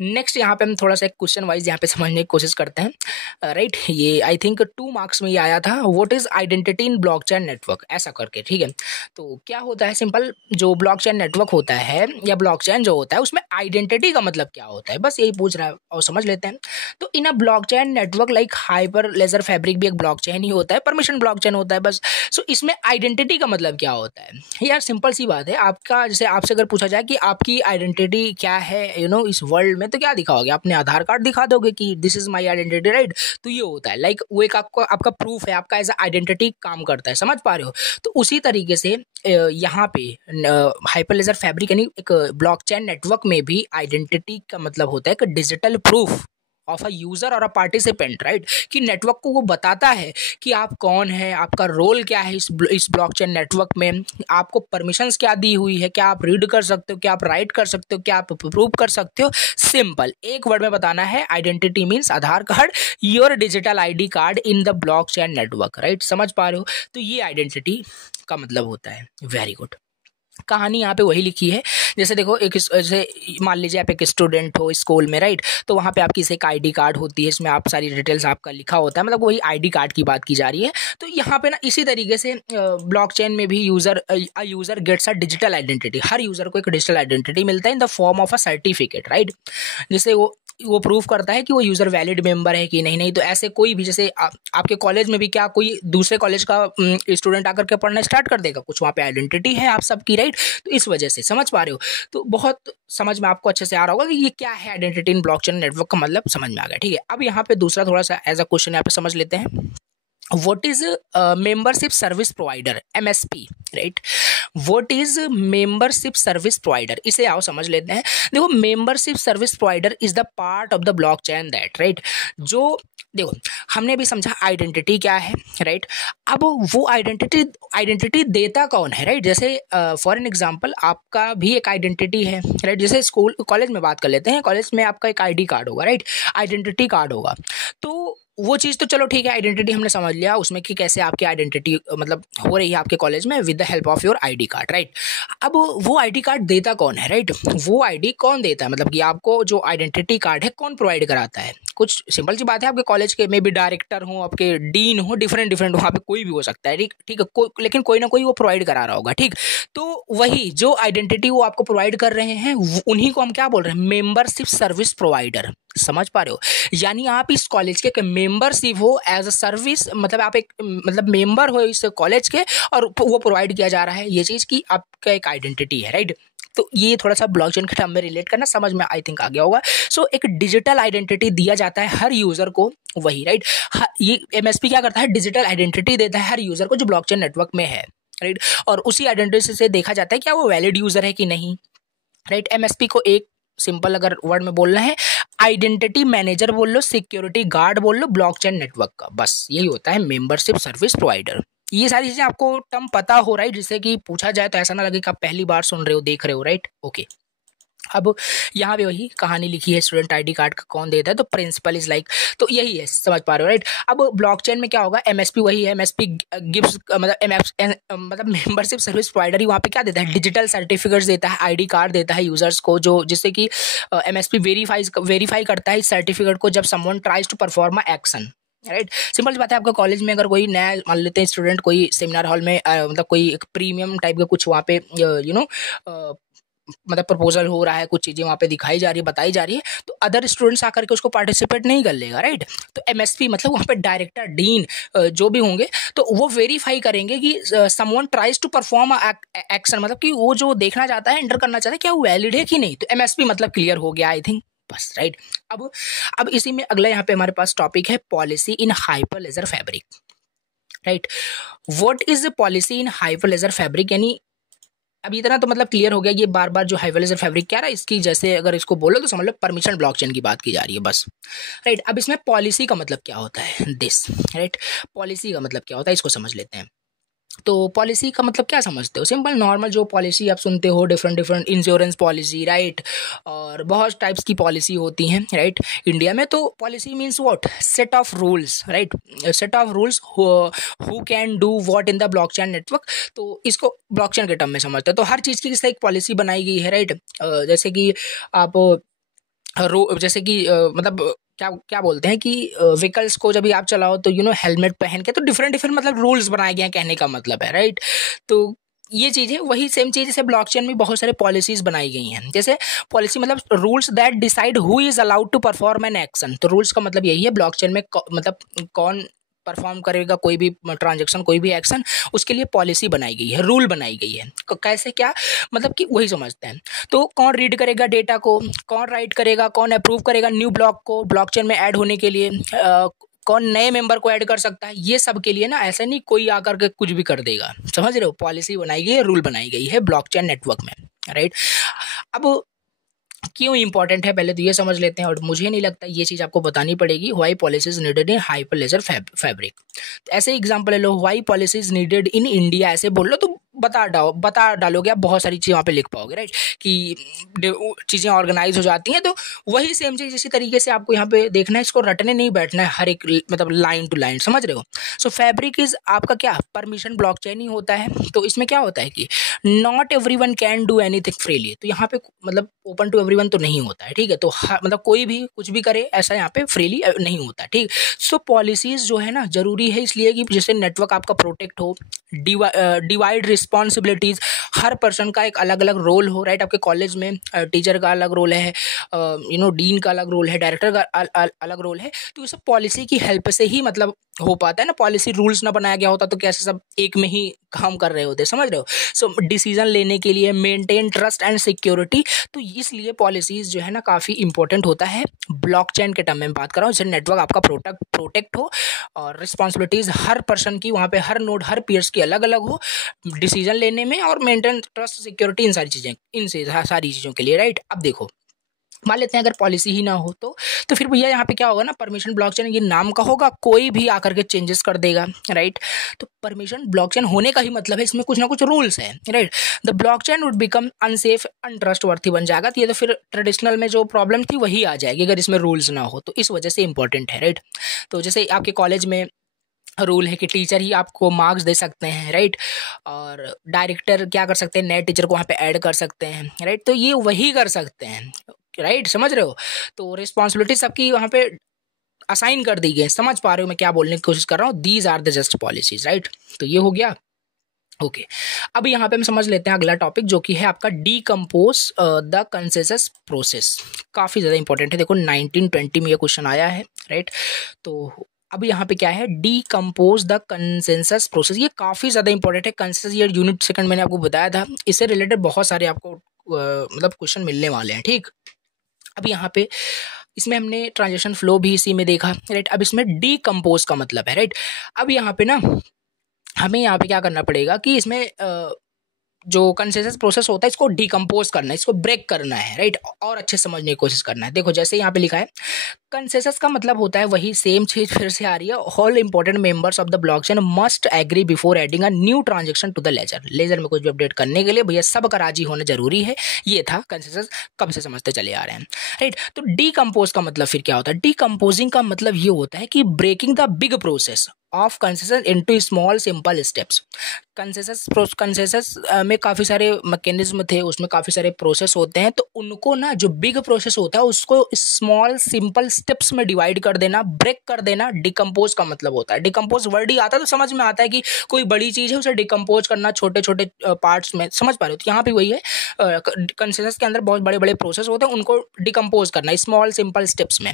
नेक्स्ट यहाँ पे हम थोड़ा सा एक क्वेश्चन वाइज यहाँ पे समझने की कोशिश करते हैं, राइट। ये आई थिंक 2 मार्क्स में ये आया था, what is identity in blockchain network, ऐसा करके, ठीक है। तो क्या होता है, सिंपल जो ब्लॉकचेन नेटवर्क होता है या ब्लॉकचेन जो होता है उसमें आइडेंटिटी का मतलब क्या होता है, बस यही पूछ रहा है और समझ लेते हैं। तो in a blockchain network like Hyperledger Fabric भी एक ब्लॉकचेन ही होता है, परमिशन ब्लॉकचेन होता है बस। सो इसमें आइडेंटिटी का मतलब क्या होता है यार, सिंपल सी बात है। आपका जैसे आपसे अगर पूछा जाए कि आपकी आइडेंटिटी क्या है इस वर्ल्ड में, तो क्या दिखाओगे, अपने आधार कार्ड दिखा दोगे कि this is my identity, right. तो ये होता है लाइक वो एक आपका प्रूफ है, आपका एज अ आइडेंटिटी काम करता है, समझ पा रहे हो। तो उसी तरीके से यहाँ पे हाइपरलेजर फैब्रिक यानी एक ब्लॉकचेन नेटवर्क में भी आइडेंटिटी का मतलब होता है कि digital proof, of a user और अ पार्टिसिपेंट, राइट, कि नेटवर्क को वो बताता है कि आप कौन है, आपका रोल क्या है इस ब्लॉकचेन नेटवर्क में, आपको परमिशंस क्या दी हुई है, क्या आप रीड कर सकते हो, क्या आप राइट कर सकते हो, क्या आप अप्रूव कर सकते हो। सिंपल एक वर्ड में बताना है, identity means Aadhaar card, your digital ID card in the blockchain network, right, समझ पा रहे हो। तो ये आइडेंटिटी का मतलब होता है। Very good. कहानी यहाँ पे वही लिखी है, जैसे देखो एक जैसे मान लीजिए आप एक स्टूडेंट हो स्कूल में, राइट, तो वहाँ पे आपकी एक आईडी कार्ड होती है, इसमें आप सारी डिटेल्स आपका लिखा होता है, मतलब वही आईडी कार्ड की बात की जा रही है। तो यहाँ पे ना इसी तरीके से ब्लॉकचेन में भी user gets a digital identity, हर यूजर को एक डिजिटल आइडेंटिटी मिलता है in the form of a certificate, right, जिससे वो प्रूव करता है कि वो यूज़र वैलिड मेंबर है कि नहीं। तो ऐसे कोई भी जैसे आपके कॉलेज में भी क्या कोई दूसरे कॉलेज का स्टूडेंट आकर के पढ़ना स्टार्ट कर देगा, कुछ वहाँ पे आइडेंटिटी है आप सबकी, राइट। तो इस वजह से समझ पा रहे हो, तो बहुत समझ में आपको अच्छे से आ रहा होगा कि ये क्या है आइडेंटिटी इन ब्लॉकचेन नेटवर्क का मतलब समझ में आ गया, ठीक है। अब यहाँ पे दूसरा थोड़ा सा एज अ क्वेश्चन यहाँ पे समझ लेते हैं, what is membership service provider, MSP, right, what is membership service provider, इसे आओ समझ लेते हैं। देखो membership service provider is the part of the blockchain that, right, जो देखो हमने भी समझा आइडेंटिटी क्या है, राइट। अब वो आइडेंटिटी देता कौन है, राइट, जैसे फॉर एन एग्जांपल आपका भी एक आइडेंटिटी है, राइट, जैसे स्कूल कॉलेज में बात कर लेते हैं, कॉलेज में आपका एक आईडी कार्ड होगा, राइट, आइडेंटिटी कार्ड होगा। तो वो चीज़ तो चलो ठीक है, आइडेंटिटी हमने समझ लिया उसमें कि कैसे आपकी आइडेंटिटी मतलब हो रही है आपके कॉलेज में with the help of your ID card, right. अब वो आईडी कार्ड देता कौन है, राइट, वो आईडी कौन देता है, मतलब कि आपको जो आइडेंटिटी कार्ड है कौन प्रोवाइड कराता है। कुछ सिंपल सी बात है, आपके कॉलेज के में भी डायरेक्टर हो, आपके डीन हो, डिफरेंट वहाँ पे कोई भी हो सकता है, ठीक है, लेकिन कोई ना कोई वो प्रोवाइड करा रहा होगा, ठीक। तो वही जो आइडेंटिटी वो आपको प्रोवाइड कर रहे हैं उन्हीं को हम क्या बोल रहे हैं, मेंबरशिप सर्विस प्रोवाइडर, समझ पा रहे हो। यानी आप इस कॉलेज के मेंबरशिप हो एज अ सर्विस, मतलब आप एक मतलब मेंबर हो इस कॉलेज के और वो प्रोवाइड किया जा रहा है ये चीज़ की आपका एक आइडेंटिटी है, राइट। तो ये थोड़ा सा ब्लॉकचेन के टर्म में रिलेट करना समझ में आई थिंक आ गया होगा। सो एक डिजिटल आइडेंटिटी दिया जाता है हर यूजर को, वही, राइट। ये एमएसपी क्या करता है, डिजिटल आइडेंटिटी देता है हर यूजर को जो ब्लॉकचेन नेटवर्क में है, राइट। और उसी आइडेंटिटी से देखा जाता है क्या वो वैलिड यूजर है कि नहीं, राइट। एमएसपी को एक सिंपल अगर वर्ड में बोलना है, आइडेंटिटी मैनेजर बोल लो, सिक्योरिटी गार्ड बोल लो ब्लॉकचेन नेटवर्क का, बस यही होता है मेंबरशिप सर्विस प्रोवाइडर। ये सारी चीजें आपको टर्म पता हो, राइट, जिससे कि पूछा जाए तो ऐसा ना लगे कि आप पहली बार सुन रहे हो, देख रहे हो, राइट, ओके। अब यहाँ पे वही कहानी लिखी है, स्टूडेंट आईडी कार्ड का कौन देता है, तो प्रिंसिपल इज लाइक, तो यही है, समझ पा रहे हो, राइट। अब ब्लॉकचेन में क्या होगा, एमएसपी वही है, एमएसपी गिव्स मतलब मेंबरशिप सर्विस प्रोवाइडर ही वहाँ पे क्या देता है, डिजिटल सर्टिफिकेट्स देता है, आईडी कार्ड देता है यूजर्स को, जो जिससे कि एमएसपी वेरीफाई करता है इस सर्टिफिकेट को जब someone tries to perform a action, right. Simple सी बात है, आपका कॉलेज में अगर कोई नया मान लेते हैं स्टूडेंट, कोई सेमिनार हॉल में मतलब कोई एक प्रीमियम टाइप का कुछ वहाँ पे मतलब प्रपोजल हो रहा है, कुछ चीज़ें वहाँ पे दिखाई जा रही है, बताई जा रही है, तो अदर स्टूडेंट्स आकर के उसको पार्टिसिपेट नहीं कर लेगा, राइट। तो एमएसपी मतलब वहाँ पे डायरेक्टर, डीन जो भी होंगे तो वो वेरीफाई करेंगे कि someone tries to perform action, मतलब कि वो जो देखना चाहता है, एंटर करना चाहता है, क्या वो वैलिड है कि नहीं। तो एमएसपी मतलब क्लियर हो गया आई थिंक, बस, राइट। अब इसी में अगला यहाँ पे हमारे पास टॉपिक है policy in Hyperledger Fabric, right. What is policy in Hyperledger Fabric, यानी अब इतना तो मतलब क्लियर हो गया, ये बार बार जो हाइपरलेजर फैब्रिक क्या रहा है, इसकी जैसे अगर इसको बोलो तो समझ लो परमिशन ब्लॉकचेन की बात की जा रही है, बस, राइट। अब इसमें पॉलिसी का मतलब क्या होता है, दिस, राइट, पॉलिसी का मतलब क्या होता है इसको समझ लेते हैं। तो पॉलिसी का मतलब क्या समझते हो, सिंपल नॉर्मल जो पॉलिसी आप सुनते हो, डिफरेंट इंश्योरेंस पॉलिसी, राइट, और बहुत टाइप्स की पॉलिसी होती हैं, राइट, इंडिया में। तो policy means what, set of rules, right, set of rules who can do what in the blockchain network. तो इसको ब्लॉकचेन के टर्म में समझते हो। तो हर चीज़ की किसी एक पॉलिसी बनाई गई है, राइट। जैसे कि आप जैसे कि मतलब क्या क्या बोलते हैं कि व्हीकल्स को जब भी आप चलाओ तो हेलमेट पहन के, तो डिफरेंट मतलब रूल्स बनाए गए हैं, कहने का मतलब है, राइट। तो ये चीज़ है, वही सेम चीज़ जैसे ब्लॉकचेन में बहुत सारे पॉलिसीज बनाई गई हैं। जैसे पॉलिसी मतलब rules that decide who is allowed to perform an action. तो रूल्स का मतलब यही है, ब्लॉकचेन में मतलब कौन परफॉर्म करेगा कोई भी ट्रांजेक्शन, कोई भी एक्शन, उसके लिए पॉलिसी बनाई गई है, रूल बनाई गई है। कैसे क्या, मतलब कि वही समझते हैं। तो कौन रीड करेगा डेटा को, कौन राइट करेगा, कौन अप्रूव करेगा न्यू ब्लॉक को ब्लॉकचेन में ऐड होने के लिए, कौन नए मेंबर को ऐड कर सकता है, ये सब के लिए ना ऐसा नहीं कोई आकर के कुछ भी कर देगा, समझ रहे हो। पॉलिसी बनाई गई है, रूल बनाई गई है ब्लॉकचेन नेटवर्क में, राइट। अब क्यों इंपॉर्टेंट है पहले तो ये समझ लेते हैं, और मुझे नहीं लगता ये चीज़ आपको बतानी पड़ेगी। Why policies needed in Hyperledger Fabric, ऐसे एग्जांपल ले लो, why policies needed in India, ऐसे बोल लो तो बता डालोगे आप, बहुत सारी चीज़ वहाँ पे लिख पाओगे, राइट, कि चीज़ें ऑर्गेनाइज हो जाती हैं। तो वही सेम चीज़ इसी तरीके से आपको यहाँ पे देखना है, इसको रटने नहीं बैठना है हर एक मतलब लाइन टू लाइन, समझ रहे हो। सो फैब्रिक इज आपका क्या परमिशन ब्लॉकचेन ही होता है। तो इसमें क्या होता है कि not everyone can do anything freely, तो यहाँ पे मतलब ओपन टू एवरीवन तो नहीं होता है, ठीक है, तो मतलब कोई भी कुछ भी करे ऐसा यहाँ पे फ्रीली नहीं होता, ठीक। सो पॉलिसीज जो है ना जरूरी है, इसलिए कि जैसे नेटवर्क आपका प्रोटेक्ट हो, डिवाइड रिस्पॉन्सिबिलिटीज, हर पर्सन का एक अलग अलग रोल हो, राइट। आपके कॉलेज में टीचर का अलग रोल है, डीन का अलग रोल है, डायरेक्टर का अलग रोल है, तो ये सब पॉलिसी की हेल्प से ही मतलब हो पाता है ना। पॉलिसी रूल्स ना बनाया गया होता तो कैसे सब एक में ही काम कर रहे होते, समझ रहे हो। सो डिसीजन लेने के लिए मेंटेन ट्रस्ट एंड सिक्योरिटी, तो इसलिए पॉलिसीज जो है ना काफ़ी इंपॉर्टेंट होता है। ब्लॉकचेन के टर्म में बात कर रहा हूँ, जैसे नेटवर्क आपका प्रोटेक्ट हो और रिस्पॉन्सिबिलिटीज हर पर्सन की वहाँ पे, हर नोड हर पीयर्स की अलग अलग हो डिसीजन लेने में, और मेंटेन ट्रस्ट सिक्योरिटी, इन सारी चीज़ों के लिए, राइट। अब देखो मान लेते हैं अगर पॉलिसी ही ना हो तो फिर भैया यहाँ पे क्या होगा ना, परमिशन ब्लॉकचेन ये नाम का होगा, कोई भी आकर के चेंजेस कर देगा, राइट। तो परमिशन ब्लॉकचेन होने का ही मतलब है इसमें कुछ ना कुछ रूल्स है, right. The blockchain would become unsafe untrustworthy बन जाएगा, तो ये तो फिर ट्रेडिशनल में जो प्रॉब्लम थी वही आ जाएगी अगर इसमें रूल्स ना हो, तो इस वजह से इंपॉर्टेंट है, राइट। तो जैसे आपके कॉलेज में रूल है कि टीचर ही आपको मार्क्स दे सकते हैं, राइट, और डायरेक्टर क्या कर सकते हैं, नए टीचर को वहाँ पे ऐड कर सकते हैं, राइट, तो ये वही कर सकते हैं, राइट, समझ रहे हो। तो रिस्पॉन्सिबिलिटी सबकी वहाँ पे असाइन कर दी गई, समझ पा रहे हो मैं क्या बोलने की कोशिश कर रहा हूँ। These are the just policies, right. तो ये हो गया, ओके। अब यहाँ पे हम समझ लेते हैं अगला टॉपिक जो कि है आपका डीकम्पोज द कंसेंसस प्रोसेस, काफ़ी ज़्यादा इंपॉर्टेंट है। देखो 1920 में ये क्वेश्चन आया है, राइट। तो अब यहाँ पे क्या है, डीकम्पोज द कंसेंसस प्रोसेस, ये काफ़ी ज़्यादा इंपॉर्टेंट है। कंसेंसस ये यूनिट सेकंड मैंने आपको बताया था, इससे रिलेटेड बहुत सारे आपको मतलब क्वेश्चन मिलने वाले हैं, ठीक। अब यहाँ पे इसमें हमने ट्रांजेक्शन फ्लो भी इसी में देखा, राइट। अब इसमें डीकम्पोज का मतलब है, राइट। अब यहाँ पे ना हमें यहाँ पे क्या करना पड़ेगा कि इसमें जो कंसेंसस प्रोसेस होता है इसको डीकम्पोज करना है, इसको ब्रेक करना है, राइट, और अच्छे समझने की कोशिश करना है। देखो जैसे यहाँ पे लिखा है कंसेंसस का मतलब होता है वही सेम चीज फिर से आ रही है, all important members of the blockchain must agree before adding a new transaction to the ledger में कुछ भी अपडेट करने के लिए भैया सबका राजी होना जरूरी है। ये था कंसेंसस, कब से समझते चले आ रहे हैं, राइट। तो डीकम्पोज का मतलब फिर क्या होता है, डीकम्पोजिंग का मतलब ये होता है कि breaking the big process of consensus into small simple steps. Consensus में काफ़ी सारे मैकेनिज्म थे, उसमें काफ़ी सारे प्रोसेस होते हैं, तो उनको ना जो बिग प्रोसेस होता है उसको स्मॉल सिंपल स्टेप्स में डिवाइड कर देना, ब्रेक कर देना, डिकम्पोज का मतलब होता है। डिकम्पोज वर्ड ही आता है तो समझ में आता है कि कोई बड़ी चीज़ है उसे डिकम्पोज करना छोटे छोटे पार्ट्स में, समझ पा रहे हो। तो यहाँ पे वही है, कंसेंसस के अंदर बहुत बड़े बड़े प्रोसेस होते हैं, उनको डिकम्पोज करना स्मॉल सिंपल स्टेप्स में,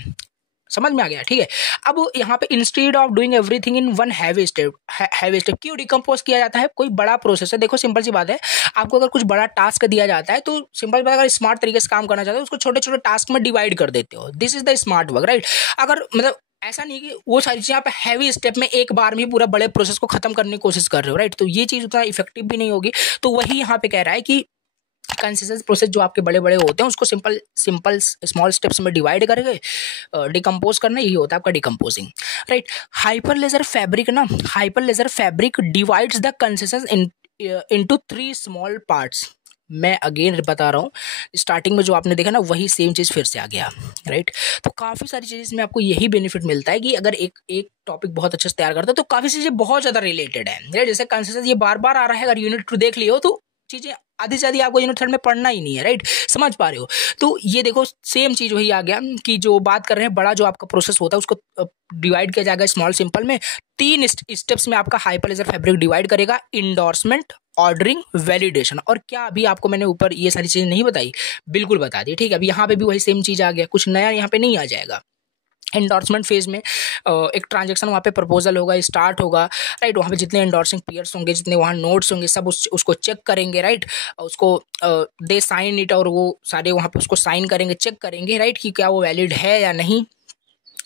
समझ में आ गया, ठीक है। अब यहाँ पे instead of doing everything in one heavy step क्यों डिकम्पोज किया जाता है, कोई बड़ा प्रोसेस है। देखो सिंपल सी बात है, आपको अगर कुछ बड़ा टास्क दिया जाता है तो सिंपल बात, अगर स्मार्ट तरीके से काम करना चाहते हो उसको छोटे छोटे टास्क में डिवाइड कर देते हो, this is the smart work, right. अगर मतलब ऐसा नहीं कि वो सारी चीज़ें आप हैवी स्टेप में एक बार में पूरा बड़े प्रोसेस को खत्म करने की कोशिश कर रहे हो, राइट, तो ये चीज़ उतना इफेक्टिव भी नहीं होगी। तो वही यहाँ पे कह रहा है कि कंसेंसस प्रोसेस जो आपके बड़े बड़े होते हैं उसको सिंपल स्मॉल स्टेप्स में डिवाइड करके डिकम्पोज करना, यही होता है आपका decomposing, right. Hyperledger Fabric divides the consensus into 3 small parts. मैं अगेन बता रहा हूँ, स्टार्टिंग में जो आपने देखा ना वही सेम चीज़ फिर से आ गया, राइट। तो काफ़ी सारी चीज़ में आपको यही बेनिफिट मिलता है कि अगर एक टॉपिक बहुत अच्छे से तैयार करते हो तो काफ़ी चीज़ें बहुत ज़्यादा रिलेटेड है, जैसे कंसेंसस ये बार बार आ रहा है, अगर यूनिट 2 देख लियो तो चीज़ें आधी से आधी आपको यूनिट 3 में पढ़ना ही नहीं है, राइट, समझ पा रहे हो। तो ये देखो सेम चीज़ वही आ गया कि जो बात कर रहे हैं बड़ा जो आपका प्रोसेस होता है उसको डिवाइड किया जाएगा स्मॉल सिंपल में, 3 स्टेप्स में आपका हाइपरलेजर फैब्रिक डिवाइड करेगा, इंडोर्समेंट, ऑर्डरिंग, वैलिडेशन। और क्या अभी आपको मैंने ऊपर ये सारी चीज़ें नहीं बताई, बिल्कुल बता दी, ठीक है। अभी यहाँ पे भी वही सेम चीज़ आ गया, कुछ नया यहाँ पे नहीं आ जाएगा। एंडोर्समेंट फेज में एक ट्रांजेक्शन वहाँ पे प्रपोजल होगा, स्टार्ट होगा, राइट, वहाँ पे जितने एंडोर्सिंग पीयर्स होंगे, जितने वहाँ नोट्स होंगे, सब उसको चेक करेंगे, राइट, उसको दे साइन इट, और वो सारे वहाँ पे उसको साइन करेंगे, चेक करेंगे, राइट, कि क्या वो वैलिड है या नहीं,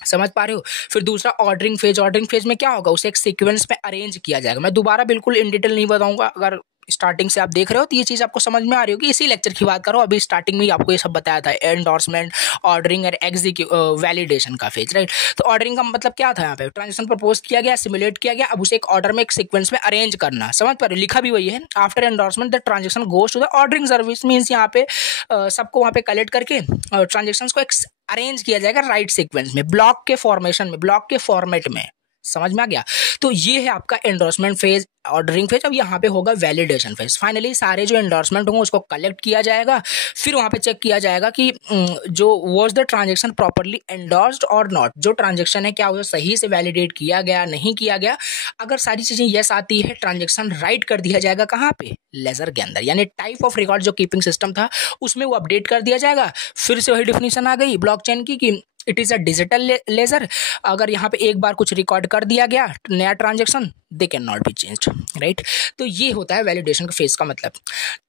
समझ पा रहे हो। फिर दूसरा ऑर्डरिंग फेज में क्या होगा, उसे एक सीक्वेंस में अरेंज किया जाएगा। मैं दोबारा बिल्कुल इन डिटेल नहीं बताऊंगा, अगर स्टार्टिंग से आप देख रहे हो तो ये चीज़ आपको समझ में आ रही होगी। इसी लेक्चर की बात करो, अभी स्टार्टिंग में ही आपको ये सब बताया था, एंडोर्समेंट, ऑर्डरिंग और वैलिडेशन का फेज, राइट। तो ऑर्डरिंग का मतलब क्या था, यहाँ पे ट्रांजेक्शन प्रपोज किया गया, सिमुलेट किया गया, अब उसे एक ऑर्डर में एक सीक्वेंस में अरेंज करना, समझ पा रहे हो, लिखा भी वही है। After endorsement the transaction goes to the ordering service, means यहाँ पे सबको वहाँ पे कलेक्ट करके ट्रांजेक्शन को अरेंज किया जाएगा राइट सीक्वेंस में, ब्लॉक के फॉर्मेशन में, ब्लॉक के फॉर्मेट में, समझ में आ गया। तो ये है आपका एंडोर्समेंट फेज, ऑर्डरिंग फेज। अब यहाँ पे होगा वैलिडेशन फेज। फाइनली सारे जो एंडोर्समेंट होंगे उसको कलेक्ट किया जाएगा, फिर वहाँ पे चेक किया जाएगा कि जो was the transaction properly endorsed और नॉट, जो ट्रांजेक्शन है क्या वो सही से वैलिडेट किया गया, नहीं किया गया। अगर सारी चीजें यस आती है, ट्रांजेक्शन राइट कर दिया जाएगा कहाँ पे, लेजर के अंदर, यानी टाइप ऑफ रिकॉर्ड जो कीपिंग सिस्टम था उसमें वो अपडेट कर दिया जाएगा। फिर से वही डिफिनेशन आ गई ब्लॉकचेन की कि it is a digital ledger. अगर यहाँ पे एक बार कुछ रिकॉर्ड कर दिया गया नया transaction, they can not be changed, right. तो ये होता है वैलिडेशन का फेज का मतलब।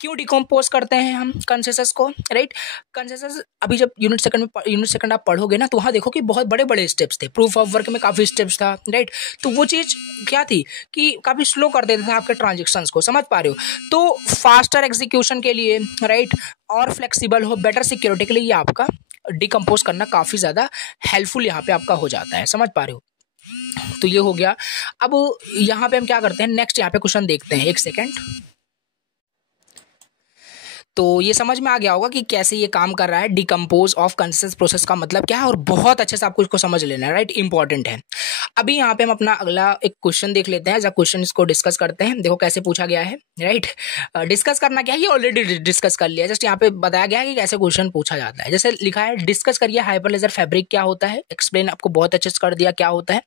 क्यों डिकम्पोज करते हैं हम कंसेंसस को, राइट। कंसेंसस अभी जब यूनिट सेकंड आप पढ़ोगे ना तो वहाँ देखो कि बहुत बड़े बड़े स्टेप्स थे, प्रूफ ऑफ वर्क में काफ़ी स्टेप्स था, राइट। तो वो चीज़ क्या थी कि काफ़ी स्लो कर देते थे आपके ट्रांजेक्शन्स को, समझ पा रहे हो। तो फास्टर एग्जीक्यूशन के लिए, राइट, और फ्लेक्सिबल हो, बेटर सिक्योरिटी के लिए ये आपका डिकम्पोज करना काफ़ी ज़्यादा हेल्पफुल यहाँ पे आपका हो जाता है, समझ पा रहे हो। तो ये हो गया। अब यहाँ पे हम क्या करते हैं, नेक्स्ट यहाँ पे क्वेश्चन देखते हैं, एक सेकेंड। तो ये समझ में आ गया होगा कि कैसे ये काम कर रहा है। डिकम्पोज ऑफ कंसेंसस प्रोसेस का मतलब क्या है, और बहुत अच्छे से आपको इसको समझ लेना है, राइट, इंपॉर्टेंट है। अभी यहाँ पे हम अपना अगला एक क्वेश्चन देख लेते हैं, जब क्वेश्चन इसको डिस्कस करते हैं। देखो कैसे पूछा गया है, राइट। डिस्कस करना क्या है, ये ऑलरेडी डिस्कस कर लिया, जस्ट यहाँ पे बताया गया है कि कैसे क्वेश्चन पूछा जाता है। जैसे लिखा है, डिस्कस करिए हाइपरलेजर फैब्रिक क्या होता है, एक्सप्लेन, आपको बहुत अच्छे से कर दिया क्या होता है,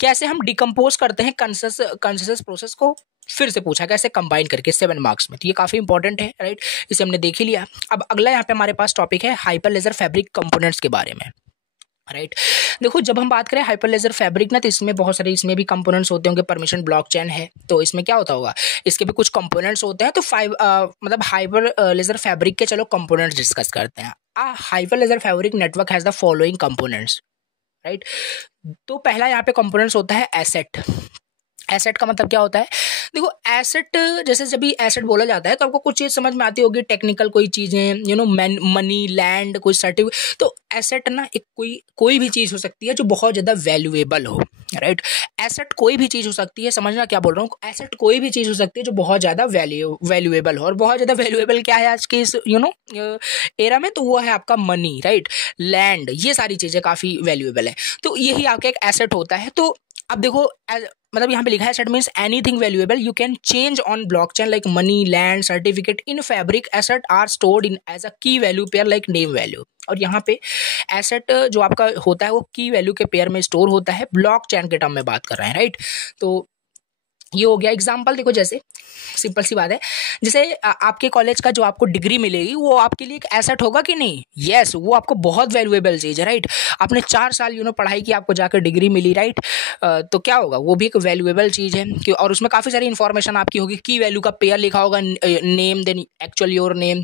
कैसे हम डिकम्पोज करते हैं कंसेंसस प्रोसेस को। फिर से पूछा कैसे कंबाइन करके 7 मार्क्स में, तो ये काफ़ी इंपॉर्टेंट है, राइट। इसे हमने देख ही लिया। अब अगला यहाँ पे हमारे पास टॉपिक है हाइपरलेजर फैब्रिक कंपोनेंट्स के बारे में, राइट। देखो जब हम बात करें हाइपरलेजर फैब्रिक ना, तो इसमें बहुत सारे इसमें भी कंपोनेंट्स होते होंगे। परमिशन ब्लॉकचेन है तो इसमें क्या होता होगा, इसके भी कुछ कंपोनेंट्स होते हैं। तो मतलब हाइपरलेजर फैब्रिक के चलो कंपोनेंट्स डिस्कस करते हैं। Hyperledger Fabric network has the following components, right. तो पहला यहाँ पे कंपोनेंट्स होता है एसेट। एसेट का मतलब क्या होता है, देखो एसेट, जैसे जब भी एसेट बोला जाता है तो आपको कुछ चीज़ समझ में आती होगी, टेक्निकल कोई चीज़ें, यू नो, मनी, लैंड, कोई सर्टिफिकेट। तो एसेट ना एक कोई भी चीज़ हो सकती है जो बहुत ज़्यादा वैल्यूएबल हो, राइट। एसेट कोई भी चीज़ हो सकती है, समझना क्या बोल रहा हूँ। एसेट कोई भी चीज़ हो सकती है जो बहुत ज़्यादा वैल्यूएबल हो, और बहुत ज़्यादा वैल्यूएबल क्या है आज के इस एरा में, तो वो है आपका मनी, राइट, लैंड, ये सारी चीज़ें काफ़ी वैल्यूएबल है। तो यही आपका एक एसेट होता है। तो अब देखो मतलब यहाँ पे लिखा है asset means anything valuable you can change on blockchain like money, land, certificate. In Fabric asset are stored in as a key value pair like name value. और यहाँ पे एसेट जो आपका होता है वो की वैल्यू के पेयर में स्टोर होता है, ब्लॉकचेन के टर्म में बात कर रहे हैं, राइट। तो ये हो गया एग्जाम्पल। देखो जैसे सिंपल सी बात है, जैसे आपके कॉलेज का जो आपको डिग्री मिलेगी वो आपके लिए एक एसेट होगा कि नहीं, यस, वो आपको बहुत वैल्यूएबल चीज़ है, राइट। आपने 4 साल पढ़ाई की, आपको जाकर डिग्री मिली, राइट। तो क्या होगा, वो भी एक वैल्यूएबल चीज़ है और उसमें काफ़ी सारी इन्फॉर्मेशन आपकी होगी। की वैल्यू का पेयर लिखा होगा, name then actual your name,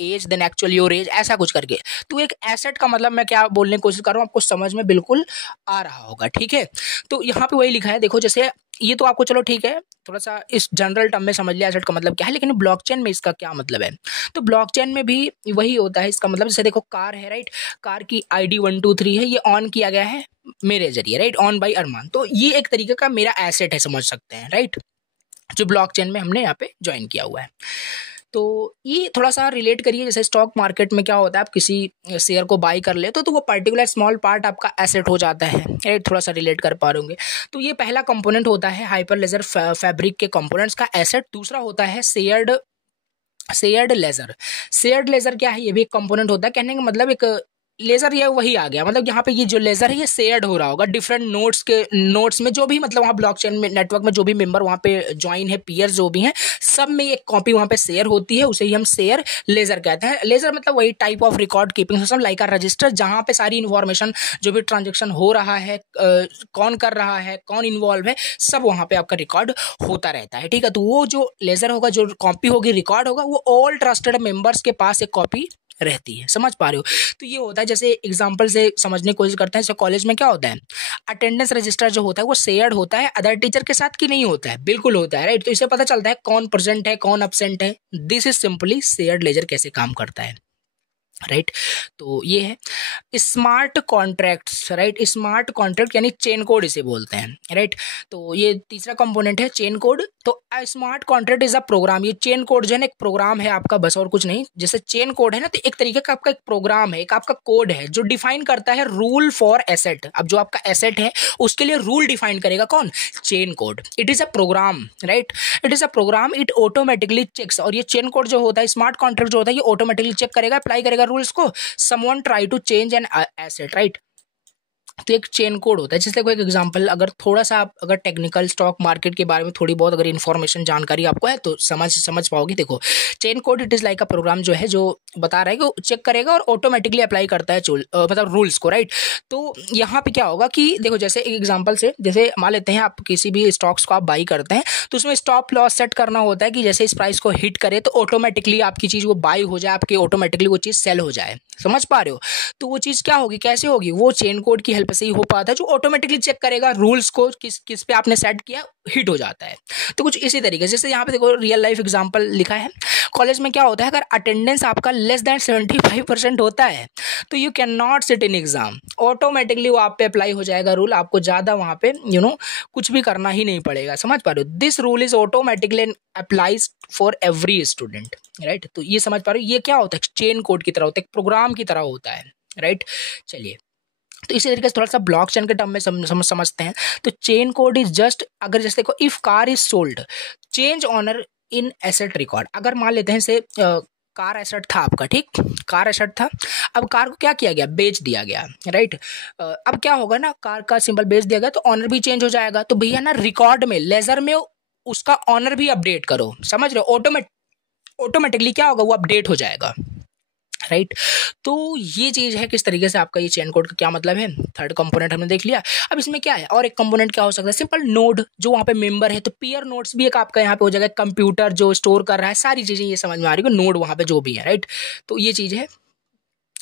age then actual your age, ऐसा कुछ करके। तो एक एसेट का मतलब मैं क्या बोलने की कोशिश कर रहा हूँ, आपको समझ में बिल्कुल आ रहा होगा, ठीक है। तो यहाँ पे वही लिखा है, देखो जैसे ये तो आपको चलो ठीक है, थोड़ा सा इस जनरल टर्म में समझ लिया एसेट का मतलब क्या है, लेकिन ब्लॉकचेन में इसका क्या मतलब है। तो ब्लॉकचेन में भी वही होता है इसका मतलब। जैसे देखो कार है, राइट, कार की ID 123 है, ये ऑन किया गया है मेरे जरिए, राइट, ऑन बाय अरमान। तो ये एक तरीके का मेरा एसेट है, समझ सकते हैं, राइट, जो ब्लॉकचेन में हमने यहाँ पे ज्वाइन किया हुआ है। तो ये थोड़ा सा रिलेट करिए, जैसे स्टॉक मार्केट में क्या होता है, आप किसी शेयर को बाई कर ले तो वो पर्टिकुलर स्मॉल पार्ट आपका एसेट हो जाता है, राइट। थोड़ा सा रिलेट कर पा रहे होंगे। तो ये पहला कंपोनेंट होता है हाइपरलेजर फैब्रिक के कंपोनेंट्स का एसेट। दूसरा होता है शेयर्ड लेजर। शेयर्ड लेजर क्या है, ये भी एक कंपोनेंट होता है। कहने का मतलब एक लेजर ये वही आ गया, मतलब यहाँ पे ये जो लेजर है ये शेयर्ड हो रहा होगा डिफरेंट नोड्स में, जो भी मतलब वहाँ ब्लॉकचेन में नेटवर्क में जो भी मेंबर वहाँ पे ज्वाइन है, पीयर जो भी हैं, सब में एक कॉपी वहाँ पे शेयर होती है, उसे ही हम शेयर लेजर कहते हैं। लेजर मतलब वही type of record keeping system like a resistor, जहाँ पे सारी इन्फॉर्मेशन जो भी ट्रांजेक्शन हो रहा है, कौन कर रहा है, कौन इन्वॉल्व है, सब वहाँ पे आपका रिकॉर्ड होता रहता है, ठीक है। तो वो जो लेजर होगा, जो कॉपी होगी, रिकॉर्ड होगा, वो ऑल ट्रस्टेड मेंबर्स के पास एक कॉपी रहती है। समझ पा रहे हो? तो ये होता है, जैसे एग्जांपल से समझने की कोशिश करते हैं। जैसे कॉलेज में क्या होता है, अटेंडेंस रजिस्टर जो होता है वो शेयर्ड होता है अदर टीचर के साथ, कि नहीं होता है? बिल्कुल होता है, राइट। तो इससे पता चलता है कौन प्रेजेंट है कौन एब्सेंट है। This is simply shared ledger कैसे काम करता है, राइट। तो ये है smart contracts, right. Smart contract यानी चेन कोड इसे बोलते हैं, राइट। तो ये तीसरा कंपोनेंट है चेन कोड। तो smart contract is a program. ये चेन कोड जो है ना एक प्रोग्राम है आपका, बस और कुछ नहीं। जैसे चेन कोड है ना, तो एक तरीके का आपका एक प्रोग्राम है, एक आपका कोड है जो डिफाइन करता है रूल फॉर एसेट। अब जो आपका एसेट है उसके लिए रूल डिफाइन करेगा कौन? Chain code. It is a program, right. It is a program, it automatically checks. और ये चेन कोड जो होता है, स्मार्ट कॉन्ट्रैक्ट जो होता है, ये ऑटोमेटिकली चेक करेगा, अप्लाई करेगा रूल्स को। Someone try to change an asset, right. तो एक चेन कोड होता है। जैसे कोई एक एग्जांपल, अगर थोड़ा सा आप अगर टेक्निकल स्टॉक मार्केट के बारे में थोड़ी बहुत अगर इन्फॉर्मेशन जानकारी आपको है तो समझ पाओगे। देखो, chain code it is like a program जो है जो बता रहा है कि चेक करेगा और ऑटोमेटिकली अप्लाई करता है मतलब रूल्स को, राइट। तो यहाँ पे क्या होगा कि देखो, जैसे एक एग्जांपल से, जैसे मान लेते हैं आप किसी भी स्टॉक्स को आप बाई करते हैं, तो उसमें स्टॉप लॉस सेट करना होता है कि जैसे इस प्राइस को हिट करे तो ऑटोमेटिकली आपकी चीज़ वो बाई हो जाए, आपकी ऑटोमेटिकली वो चीज़ सेल हो जाए। समझ पा रहे हो? तो वो चीज़ क्या होगी, कैसे होगी? वो चेन कोड की हेल्प से ही हो पाता है, जो ऑटोमेटिकली चेक करेगा रूल्स को, किस पे आपने सेट किया, हिट हो जाता है। तो कुछ इसी तरीके से, जैसे यहाँ पे देखो रियल लाइफ एग्जांपल लिखा है। कॉलेज में क्या होता है, अगर अटेंडेंस आपका लेस देन 75% होता है तो you can not sit in exam. Automatically वो आप पे अप्लाई हो जाएगा रूल, आपको ज़्यादा वहाँ पे कुछ भी करना ही नहीं पड़ेगा। समझ पा रहे हो? This rule is automatically applies for every student, right. तो ये समझ पा रहे हो, ये क्या होता है, चेन कोड की तरह होता है, एक प्रोग्राम की तरह होता है, राइट। चलिए, तो इसी तरीके से थोड़ा सा ब्लॉकचेन के टर्म में समझते हैं। तो चेन कोड इज जस्ट, अगर जैसे देखो, if car is sold, change owner in asset record. अगर मान लेते हैं से कार एसेट था आपका, ठीक, कार एसेट था। अब कार को क्या किया गया, बेच दिया गया, राइट। अब क्या होगा ना, कार का सिंबल बेच दिया गया तो ऑनर भी चेंज हो जाएगा। तो भैया ना रिकॉर्ड में, लेजर में उसका ऑनर भी अपडेट करो। समझ रहे हो? ऑटोमेटिकली क्या होगा, वो अपडेट हो जाएगा, राइट। तो ये चीज है किस तरीके से आपका ये चेन कोड का क्या मतलब है। थर्ड कंपोनेंट हमने देख लिया। अब इसमें क्या है, और एक कंपोनेंट क्या हो सकता है, सिंपल नोड जो वहाँ पे मेंबर है। तो पीयर नोड्स भी एक आपका यहाँ पे हो जाएगा, कंप्यूटर जो स्टोर कर रहा है, सारी चीजें ये समझ में आ रही है, नोड वहाँ पे जो भी है, राइट। तो ये चीज है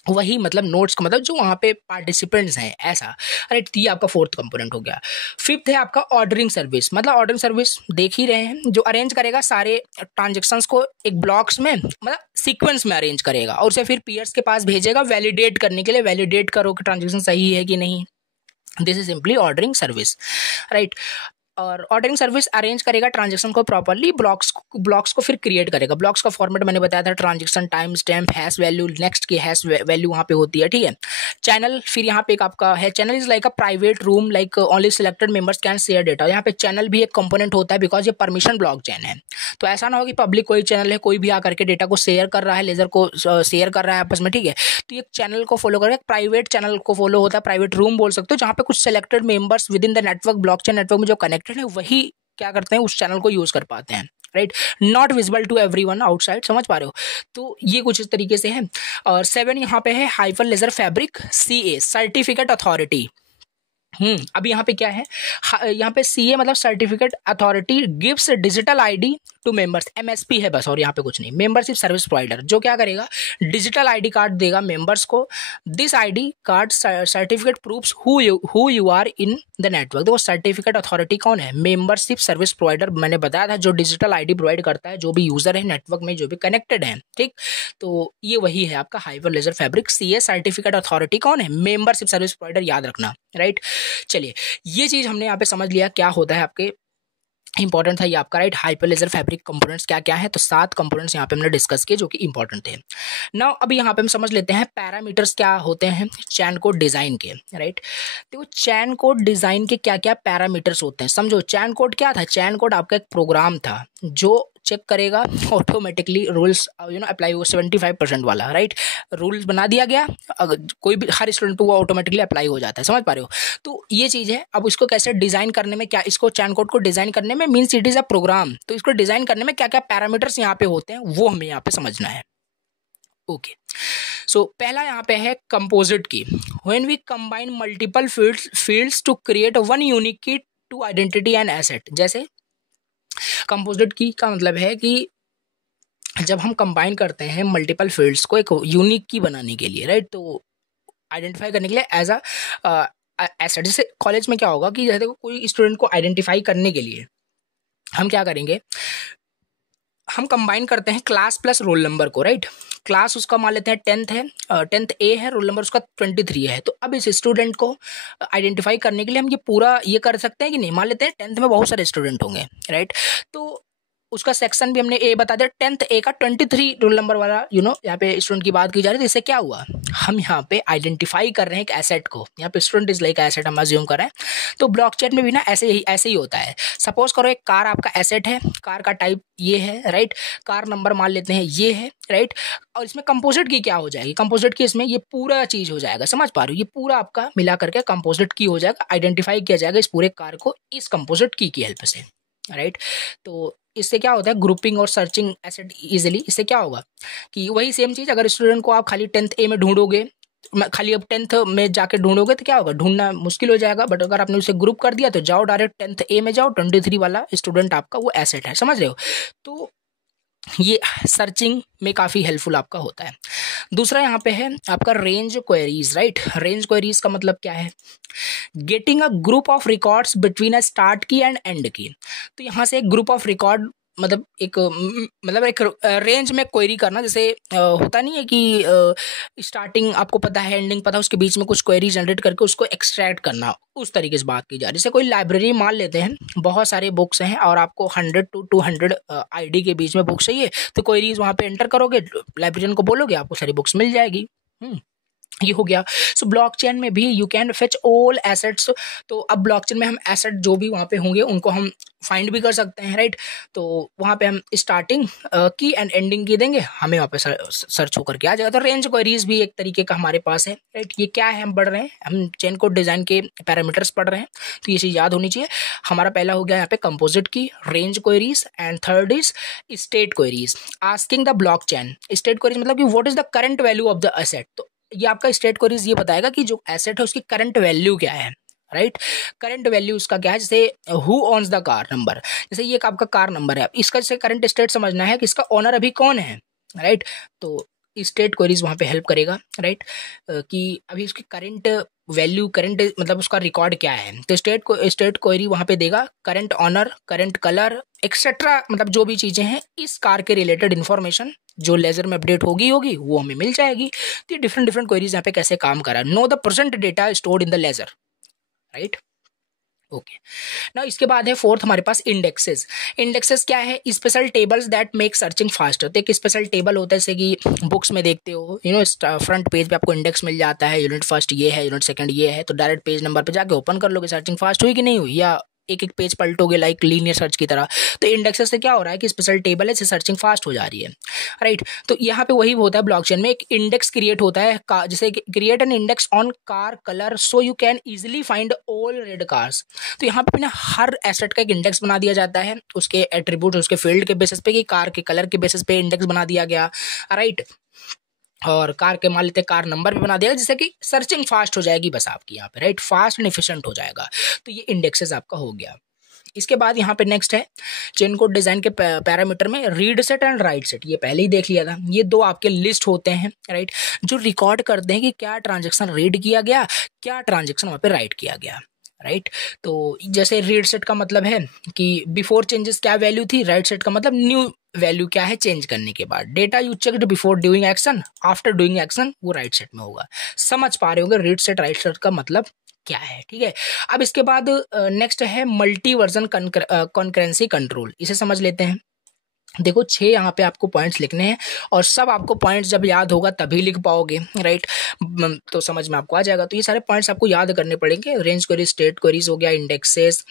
वही, मतलब नोट्स का मतलब जो वहाँ पे पार्टिसिपेंट्स हैं, ऐसा, राइट। ये आपका फोर्थ कंपोनेंट हो गया। फिफ्थ है आपका ऑर्डरिंग सर्विस। मतलब ऑर्डरिंग सर्विस देख ही रहे हैं, जो अरेंज करेगा सारे ट्रांजेक्शंस को एक ब्लॉक्स में, मतलब सीक्वेंस में अरेंज करेगा और उसे फिर पीयर्स के पास भेजेगा वैलिडेट करने के लिए। वैलिडेट करो कि ट्रांजेक्शन सही है कि नहीं। This is simply ordering service, right. और ऑर्डरिंग सर्विस अरेंज करेगा ट्रांजेक्शन को प्रॉपर्ली, ब्लॉक्स को फिर क्रिएट करेगा। ब्लॉक्स का फॉर्मेट मैंने बताया था, transaction, time stamp, hash value, next की हैश वैल्यू वहाँ पे होती है, ठीक है। चैनल, फिर यहाँ पे एक आपका है, channel is like a private room, like only selected members can share data. यहाँ पे चैनल भी एक कंपोनेंट होता है, बिकॉज ये परमिशन ब्लॉक चेन है। तो ऐसा ना हो कि पब्लिक कोई चैनल है, कोई भी आकर के डेटा को शेयर कर रहा है, लेजर को शेयर कर रहा है आपस में, ठीक है। तो ये चैनल को फॉलो करेगा, प्राइवेट चैनल को फॉलो होता है, प्राइवेट रूम बोल सकते हो, जहाँ पे कुछ selected members with in the network, blockchain network में जो कनेक्टेड है वही क्या करते हैं, उस चैनल को यूज कर पाते हैं, right. Not visible to everyone outside. समझ पा रहे हो? तो ये कुछ इस तरीके से है। और 7 यहाँ पे है Hyperledger Fabric, CA certificate authority. अब यहाँ पे क्या है, यहाँ पे CA मतलब certificate authority gives digital ID to members, MSP है बस, और यहाँ पे कुछ नहीं। मेंबरशिप सर्विस प्रोवाइडर जो क्या करेगा, डिजिटल ID कार्ड देगा मेंबर्स को। This ID card certificate proves who you are in the network. देखो सर्टिफिकेट अथॉरिटी कौन है, मेंबरशिप सर्विस प्रोवाइडर मैंने बताया था, जो डिजिटल ID प्रोवाइड करता है जो भी यूजर है नेटवर्क में, जो भी कनेक्टेड है, ठीक। तो ये वही है आपका Hyperledger Fabric. CA certificate authority कौन है, मेंबरशिप सर्विस प्रोवाइडर, याद रखना, राइट। चलिए, ये चीज हमने यहाँ पे समझ लिया क्या होता है, आपके इंपॉर्टेंट था ये आपका, right. Hyperledger Fabric components क्या क्या है, तो 7 कंपोनेंट्स यहाँ पे हमने डिस्कस किए जो कि इंपॉर्टेंट थे। नाउ अभी यहाँ पे हम समझ लेते हैं पैरामीटर्स क्या होते हैं चैन कोड डिजाइन के, राइट। देखो चैन कोड डिजाइन के क्या क्या पैरामीटर्स होते हैं, समझो। चैन कोड क्या था, चैन कोड आपका एक प्रोग्राम था जो चेक करेगा ऑटोमेटिकली रूल्स अप्लाई हो, 75% वाला, राइट। रूल्स बना दिया गया, अगर कोई भी हर स्टूडेंट पे वो ऑटोमेटिकली अप्लाई हो जाता है। समझ पा रहे हो? तो ये चीज़ है। अब इसको कैसे डिजाइन करने में, क्या इसको चैन कोड को डिजाइन करने में, means it is a program, तो इसको डिजाइन करने में क्या क्या पैरामीटर्स यहाँ पे होते हैं वो हमें यहाँ पे समझना है। ओके, सो पहला यहाँ पे है composite key. When we combine multiple fields to create one unique key to identity and asset. जैसे कंपोजिट की का मतलब है कि जब हम कंबाइन करते हैं मल्टीपल फील्ड्स को एक यूनिक की बनाने के लिए, राइट, तो आइडेंटिफाई करने के लिए एज अ एसेट। जैसे कॉलेज में क्या होगा कि जैसे कोई स्टूडेंट को आइडेंटिफाई करने के लिए हम क्या करेंगे, हम कंबाइन करते हैं क्लास प्लस रोल नंबर को, राइट। क्लास उसका मान लेते हैं 10th है, 10th ए है, रोल नंबर उसका 23 है। तो अब इस स्टूडेंट को आइडेंटिफाई करने के लिए हम ये पूरा ये कर सकते हैं कि नहीं, मान लेते हैं 10th में बहुत सारे स्टूडेंट होंगे, राइट। तो उसका सेक्शन भी हमने ए बता दिया, 10th ए का 23 रोल नंबर वाला यहाँ पे स्टूडेंट की बात की जा रही है। तो इससे क्या हुआ, हम यहाँ पे आइडेंटिफाई कर रहे हैं एक एसेट को। यहाँ पे स्टूडेंट इज लाइक एसेट हम अज्यूम कर रहे हैं। तो ब्लॉकचेन में भी ना ऐसे ही होता है। सपोज करो एक कार आपका एसेट है, कार का टाइप ये है, राइट, कार नंबर मान लेते हैं ये है, राइट। और इसमें कंपोजिट की क्या हो जाएगी, कंपोजिट की इसमें ये पूरा चीज हो जाएगा, समझ पा रहे हो, ये पूरा आपका मिला करके कंपोजिट की हो जाएगा। आइडेंटिफाई किया जाएगा इस पूरे कार को इस कंपोजिट की हेल्प से, राइट। तो इससे क्या होता है, ग्रुपिंग और सर्चिंग एसेट इजीली। इससे क्या होगा कि वही सेम चीज अगर स्टूडेंट को आप खाली 10th ए में ढूंढोगे, खाली अब 10th में जाके ढूंढोगे तो क्या होगा, ढूंढना मुश्किल हो जाएगा। बट अगर आपने उसे ग्रुप कर दिया तो जाओ डायरेक्ट 10th ए में जाओ, 23 वाला स्टूडेंट आपका वो एसेट है, समझ रहे हो। तो ये सर्चिंग में काफ़ी हेल्पफुल आपका होता है। दूसरा यहाँ पे है आपका range queries, right. Range queries का मतलब क्या है, getting a group of records between a start की एंड एंड की। तो यहाँ से एक ग्रुप ऑफ रिकॉर्ड मतलब एक रेंज में क्वेरी करना। जैसे होता नहीं है कि स्टार्टिंग आपको पता है, एंडिंग पता है, उसके बीच में कुछ क्वेरी जनरेट करके उसको एक्सट्रैक्ट करना, उस तरीके से बात की जा रही है। जैसे कोई लाइब्रेरी मान लेते हैं, बहुत सारे बुक्स हैं और आपको 100 to 200 आईडी के बीच में बुक्स चाहिए, तो क्वेरीज वहाँ पे एंटर करोगे, लाइब्रेरियन को बोलोगे, आपको सारी बुक्स मिल जाएगी। ये हो गया। सो ब्लॉकचेन में भी you can fetch all assets. तो अब ब्लॉकचेन में हम एसेट जो भी वहाँ पे होंगे उनको हम फाइंड भी कर सकते हैं, राइट। तो वहाँ पे हम स्टार्टिंग की एंड एंडिंग की देंगे, हमें वहाँ पे सर्च होकर के आ जाएगा। तो रेंज क्वेरीज भी एक तरीके का हमारे पास है, राइट। ये क्या है, हम पढ़ रहे हैं, हम चेन कोड डिजाइन के पैरामीटर्स पढ़ रहे हैं, तो ये चीज़ याद होनी चाहिए। हमारा पहला हो गया यहाँ पे composite key, range queries, and third is state queries. Asking the blockchain, state queries मतलब कि what is the current value of the asset. तो ये आपका स्टेट क्वेरीज ये बताएगा कि जो एसेट है उसकी करंट वैल्यू क्या है, राइट। करंट वैल्यू उसका क्या है, जैसे who owns the car number, जैसे ये आपका कार नंबर है, इसका जैसे करंट स्टेट समझना है कि इसका ओनर अभी कौन है, राइट। तो स्टेट क्वेरीज वहाँ पे हेल्प करेगा, राइट, कि अभी उसकी करंट वैल्यू, करंट मतलब उसका रिकॉर्ड क्या है। तो स्टेट क्वेरी वहाँ पे देगा current owner, current colour etcetera, मतलब जो भी चीज़ें हैं इस कार के रिलेटेड इन्फॉर्मेशन जो लेजर में अपडेट होगी वो हमें मिल जाएगी। तो ये डिफरेंट क्वेरीज यहाँ पे कैसे काम कर रहा है। No the percent data stored in the ledger, right, okay. ना इसके बाद है फोर्थ हमारे पास इंडेक्सेस। इंडेक्सेस क्या है, special tables that make searching faster. तो एक स्पेशल टेबल होता है, जैसे कि बुक्स में देखते हो, फ्रंट पेज पे आपको इंडेक्स मिल जाता है, यूनिट फर्स्ट ये है, यूनिट सेकंड ये है, तो डायरेक्ट पेज नंबर पे जाके ओपन कर लोगे, सर्चिंग फास्ट हुई कि नहीं हुई, या एक एक पेज पलटोगे लाइक लीनियर सर्च की तरह। तो इंडेक्सेस से क्या हो रहा है कि स्पेशल टेबल है, सर्चिंग फास्ट हो जा रही है, राइट। तो यहाँ पे वही होता है, ब्लॉकचेन में एक इंडेक्स क्रिएट होता है, जैसे create an index on car colour so you can easily find all red cars. तो यहाँ पे ना हर एसेट का एक इंडेक्स बना दिया जाता है, उसके एट्रीब्यूट, उसके फील्ड के बेसिस पे, कि कार के कलर के बेसिस पे इंडेक्स बना दिया गया, राइट। और कार के मान लेते कार नंबर भी बना दिया, जिससे कि सर्चिंग फास्ट हो जाएगी बस आपकी यहाँ पे, राइट, फास्ट एंड एफिशिएंट हो जाएगा। तो ये इंडेक्सेस आपका हो गया। इसके बाद यहाँ पे नेक्स्ट है चेन कोड डिजाइन के पैरामीटर में read set and right set. ये पहले ही देख लिया था, ये दो आपके लिस्ट होते हैं, राइट, जो रिकॉर्ड करते हैं कि क्या ट्रांजेक्शन रीड किया गया, क्या ट्रांजेक्शन वहाँ पे राइट किया गया, राइट। तो जैसे रीड सेट का मतलब है कि बिफोर चेंजेस क्या वैल्यू थी, राइट सेट का मतलब न्यू वैल्यू क्या है चेंज करने के बाद। Data you checked before doing action, after doing action, वो राइट सेट में होगा। समझ पा रहे होंगे रीड सेट राइट सेट का मतलब क्या है, ठीक है। अब इसके बाद नेक्स्ट है मल्टी वर्जन कॉन्करेंसी कंट्रोल। इसे समझ लेते हैं। देखो 6 यहाँ पे आपको पॉइंट्स लिखने हैं, और सब आपको पॉइंट्स जब याद होगा तभी लिख पाओगे, राइट। तो समझ में आपको आ जाएगा। तो ये सारे पॉइंट्स आपको याद करने पड़ेंगे। रेंज क्वेरीज, स्टेट क्वेरीज हो गया, indexes,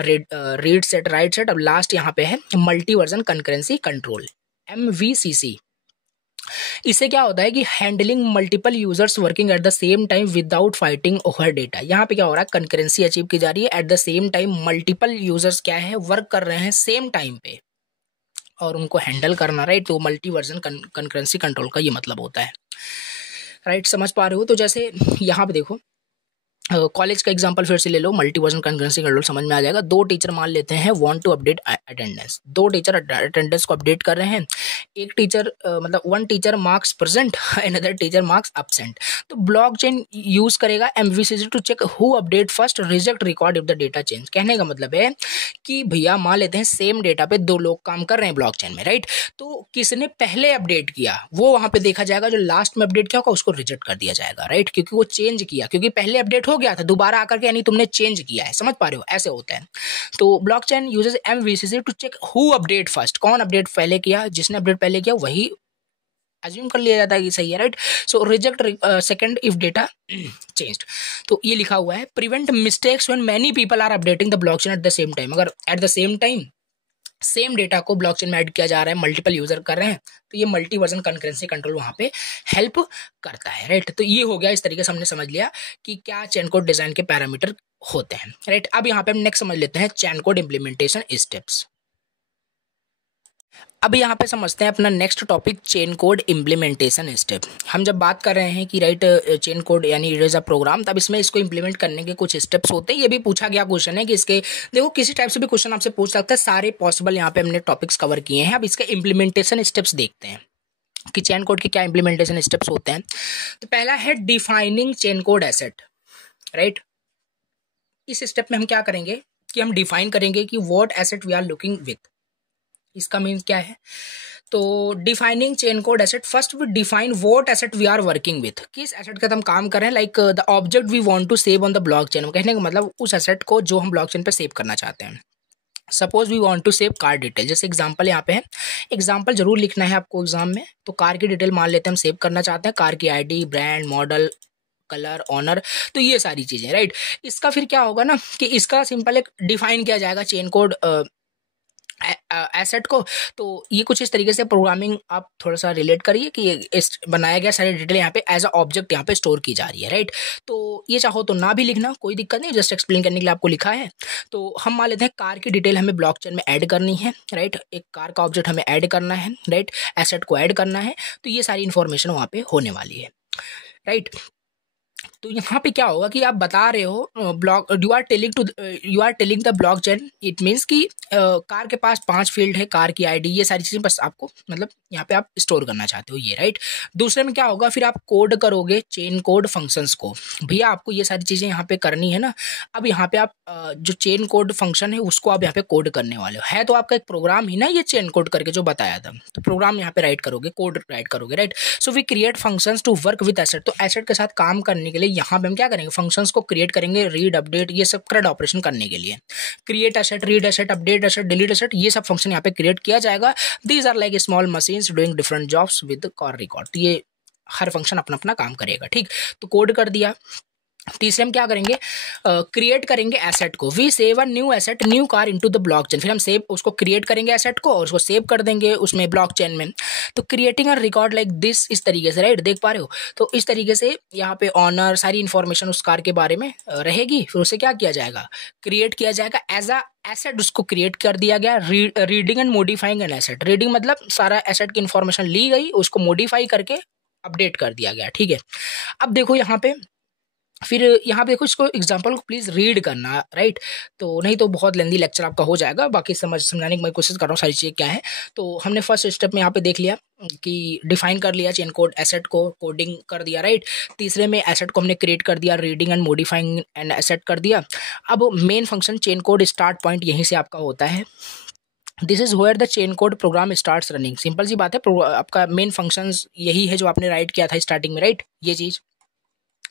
read set, right set. अब लास्ट यहाँ पे है multi version concurrency control, MVCC। इससे क्या होता है कि handling multiple users working at the same time without fighting over data. यहाँ पे क्या हो रहा है, कंकरेंसी अचीव की जा रही है, eight the same time multiple users क्या है, वर्क कर रहे हैं सेम टाइम पे, और उनको हैंडल करना, राइट। तो मल्टी वर्जन कंकरेंसी कंट्रोल का ये मतलब होता है, राइट। समझ पा रहे हो। तो जैसे यहाँ पे देखो, कॉलेज का एग्जांपल फिर से ले लो, मल्टी वर्जन कंकरेंसी कंट्रोल समझ में आ जाएगा। दो टीचर मान लेते हैं वांट टू अपडेट अटेंडेंस, दो टीचर अटेंडेंस को अपडेट कर रहे हैं। एक टीचर मतलब one teacher marks present, another teacher marks absent. तो ब्लॉकचेन यूज करेगा MVCC to check who update first, reject record if the data change. कहने का मतलब है कि भैया मान लेते हैं सेम डेटा पे दो लोग काम कर रहे हैं ब्लॉकचेन में, राइट। तो किसने पहले अपडेट किया वो वहां पे देखा जाएगा, जो लास्ट में अपडेट किया होगा उसको रिजेक्ट कर दिया जाएगा, राइट, क्योंकि वो चेंज किया, क्योंकि पहले अपडेट हो गया था, दोबारा आकर के यानी तुमने चेंज किया है। समझ पा रहे हो, ऐसे होता है। तो blockchain uses MVCC to check who update first, कौन अपडेट पहले किया, जिसने अपडेट पहले किया वही अज्यूम कर लिया जाता है कि सही है, right. So reject second if data changed. तो ये लिखा हुआ है prevent mistakes when many people are updating the blockchain at the same time. अगर at the same time same data को ब्लॉकचेन में ऐड किया जा रहा है, मल्टीपल यूजर कर रहे हैं, तो ये मल्टी वर्जन कंकरेंसी कंट्रोल वहां पे हेल्प करता है, राइट। तो ये हो गया, इस तरीके से हमने समझ लिया कि क्या चेन कोड डिजाइन के पैरामीटर होते हैं, राइट। अब यहाँ पे हम नेक्स्ट समझ लेते हैं चेन कोड इम्प्लीमेंटेशन स्टेप्स। अब यहाँ पे समझते हैं अपना next topic chain code implementation step. हम जब बात कर रहे हैं कि राइट चेन कोड यानी इट इज अ प्रोग्राम, तब इसमें इसको इम्प्लीमेंट करने के कुछ स्टेप्स होते हैं। ये भी पूछा गया क्वेश्चन है कि इसके देखो किसी टाइप से भी क्वेश्चन आपसे पूछ सकता है, सारे पॉसिबल यहाँ पे हमने टॉपिक्स कवर किए हैं। अब इसके इम्प्लीमेंटेशन स्टेप्स देखते हैं कि चेन कोड के क्या इम्प्लीमेंटेशन स्टेप्स होते हैं। तो पहला है defining chain code asset, right. इस स्टेप में हम क्या करेंगे कि हम डिफाइन करेंगे कि what asset we are looking with. इसका मीन्स क्या है, तो defining chain code asset, first we define what asset we are working with, किस एसेट का हम काम कर रहे हैं। Like the object we want to save on the blockchain, कहने का मतलब उस एसेट को जो हम ब्लॉकचेन पे सेव करना चाहते हैं। Suppose we want to save car detail, जैसे एग्जांपल यहाँ पे है, एग्जांपल जरूर लिखना है आपको एग्जाम में। तो कार की डिटेल मान लेते हैं हम सेव करना चाहते हैं, कार की ID, brand, model, colour, owner, तो ये सारी चीजें, राइट। इसका फिर क्या होगा ना कि इसका सिंपल एक डिफाइन किया जाएगा चेन कोड एसेट को। तो ये कुछ इस तरीके से प्रोग्रामिंग आप थोड़ा सा रिलेट करिए कि इस बनाया गया सारी डिटेल यहाँ पे एज अ ऑब्जेक्ट यहाँ पे स्टोर की जा रही है, राइट। तो ये चाहो तो ना भी लिखना, कोई दिक्कत नहीं, जस्ट एक्सप्लेन करने के लिए आपको लिखा है। तो हम मान लेते हैं कार की डिटेल हमें ब्लॉकचेन में ऐड करनी है, राइट। एक कार का ऑब्जेक्ट हमें ऐड करना है, राइट, एसेट को ऐड करना है। तो ये सारी इन्फॉर्मेशन वहाँ पे होने वाली है, राइट। तो यहाँ पे क्या होगा कि आप बता रहे हो block you are telling the blockchain, it means कि कार के पास 5 फील्ड है, कार की आईडी, ये सारी चीजें बस आपको मतलब यहाँ पे आप स्टोर करना चाहते हो ये, राइट। दूसरे में क्या होगा, फिर आप कोड करोगे चेन कोड फंक्शंस को। भैया आपको ये सारी चीजें यहाँ पे करनी है ना। अब यहाँ पे आप जो चेन कोड फंक्शन है उसको आप यहाँ पे कोड करने वाले हो, है तो आपका एक प्रोग्राम ही ना ये चेन कोड करके जो बताया था। तो प्रोग्राम यहाँ पे राइट करोगे, कोड राइट करोगे, right. So we create functions to work with asset. तो एसेट के साथ काम करने के लिए यहाँ पे हम क्या करेंगे, फंक्शंस को क्रिएट करेंगे, रीड, अपडेट, ये सब CRUD ऑपरेशन करने के लिए। Create asset, read asset, update asset, delete asset, ये सब फंक्शन यहाँ पे क्रिएट किया जाएगा। These are like small machines doing different jobs with car record. तो ये हर फंक्शन अपना अपना काम करेगा, ठीक। तो कोड कर दिया। तीसरे हम क्या करेंगे, क्रिएट करेंगे एसेट को। We save a new asset, new car into the blockchain. फिर हम सेव उसको क्रिएट करेंगे एसेट को और उसको सेव कर देंगे उसमें ब्लॉकचेन में। तो creating a record like this, इस तरीके से, राइट, देख पा रहे हो। तो इस तरीके से यहाँ पे ऑनर, सारी इंफॉर्मेशन उस कार के बारे में रहेगी। फिर उसे क्या किया जाएगा, क्रिएट किया जाएगा एज अ एसेट, उसको क्रिएट कर दिया गया। Reading and modifying an asset, reading मतलब सारा एसेट की इंफॉर्मेशन ली गई, उसको मॉडिफाई करके अपडेट कर दिया गया, ठीक है। अब देखो यहाँ पे, फिर यहाँ पे देखो, इसको एग्जाम्पल को प्लीज रीड करना, राइट। तो नहीं तो बहुत लेंदी लेक्चर आपका हो जाएगा, बाकी समझाने की मैं कोशिश कर रहा हूँ सारी चीज़ें क्या है। तो हमने फर्स्ट स्टेप में यहाँ पे देख लिया कि डिफाइन कर लिया चेन कोड एसेट को, कोडिंग कर दिया, राइट। तीसरे में एसेट को हमने क्रिएट कर दिया, reading and modifying and asset कर दिया। अब main function chain code start point यहीं से आपका होता है। This is where the chain code program starts running. Simple सी बात है, आपका मेन फंक्शन यही है जो आपने राइट किया था स्टार्टिंग में, राइट। ये चीज़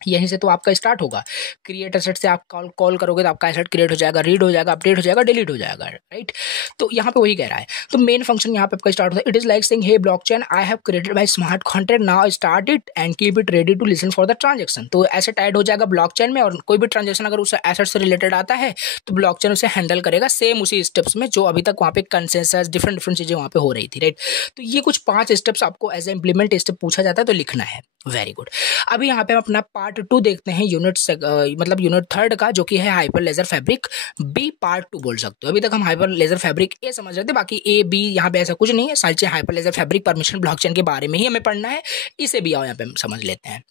यहीं से तो आपका स्टार्ट होगा। क्रिएट एसेट से आप कॉल करोगे तो आपका एसेट क्रिएट हो जाएगा, रीड हो जाएगा, अपडेट हो जाएगा, डिलीट हो जाएगा, राइट। तो यहाँ पे वही कह रहा है। तो मेन फंक्शन यहाँ पे आपका स्टार्ट होता है। It is like saying hey blockchain, I have created my smart contract, now start it and keep it ready to listen for the transaction. तो एसेट ऐड हो जाएगा ब्लॉकचेन में और कोई भी ट्रांजेक्शन अगर उस एसेट से रिलेटेड आता है तो ब्लॉकचेन उसे हैंडल करेगा सेम उसी स्टेप्स में जो अभी तक वहाँ पे कंसेंसस, डिफरेंट चीजें वहाँ पे हो रही थी, राइट। तो ये कुछ 5 स्टेप्स आपको एज ए इम्प्लीमेंट स्टेप पूछा जाता है तो लिखना है। Very good. अभी यहाँ पे हम अपना पार्ट 2 देखते हैं, यूनिट 3 का, जो कि है Hyperledger Fabric B part 2 बोल सकते हो। अभी तक हम हाइपर लेजर फैब्रिक ए समझ रहे थे, बाकी ए बी यहाँ पे ऐसा कुछ नहीं है, सारी Hyperledger Fabric permission blockchain के बारे में ही हमें पढ़ना है। इसे भी आओ यहाँ पे हम समझ लेते हैं।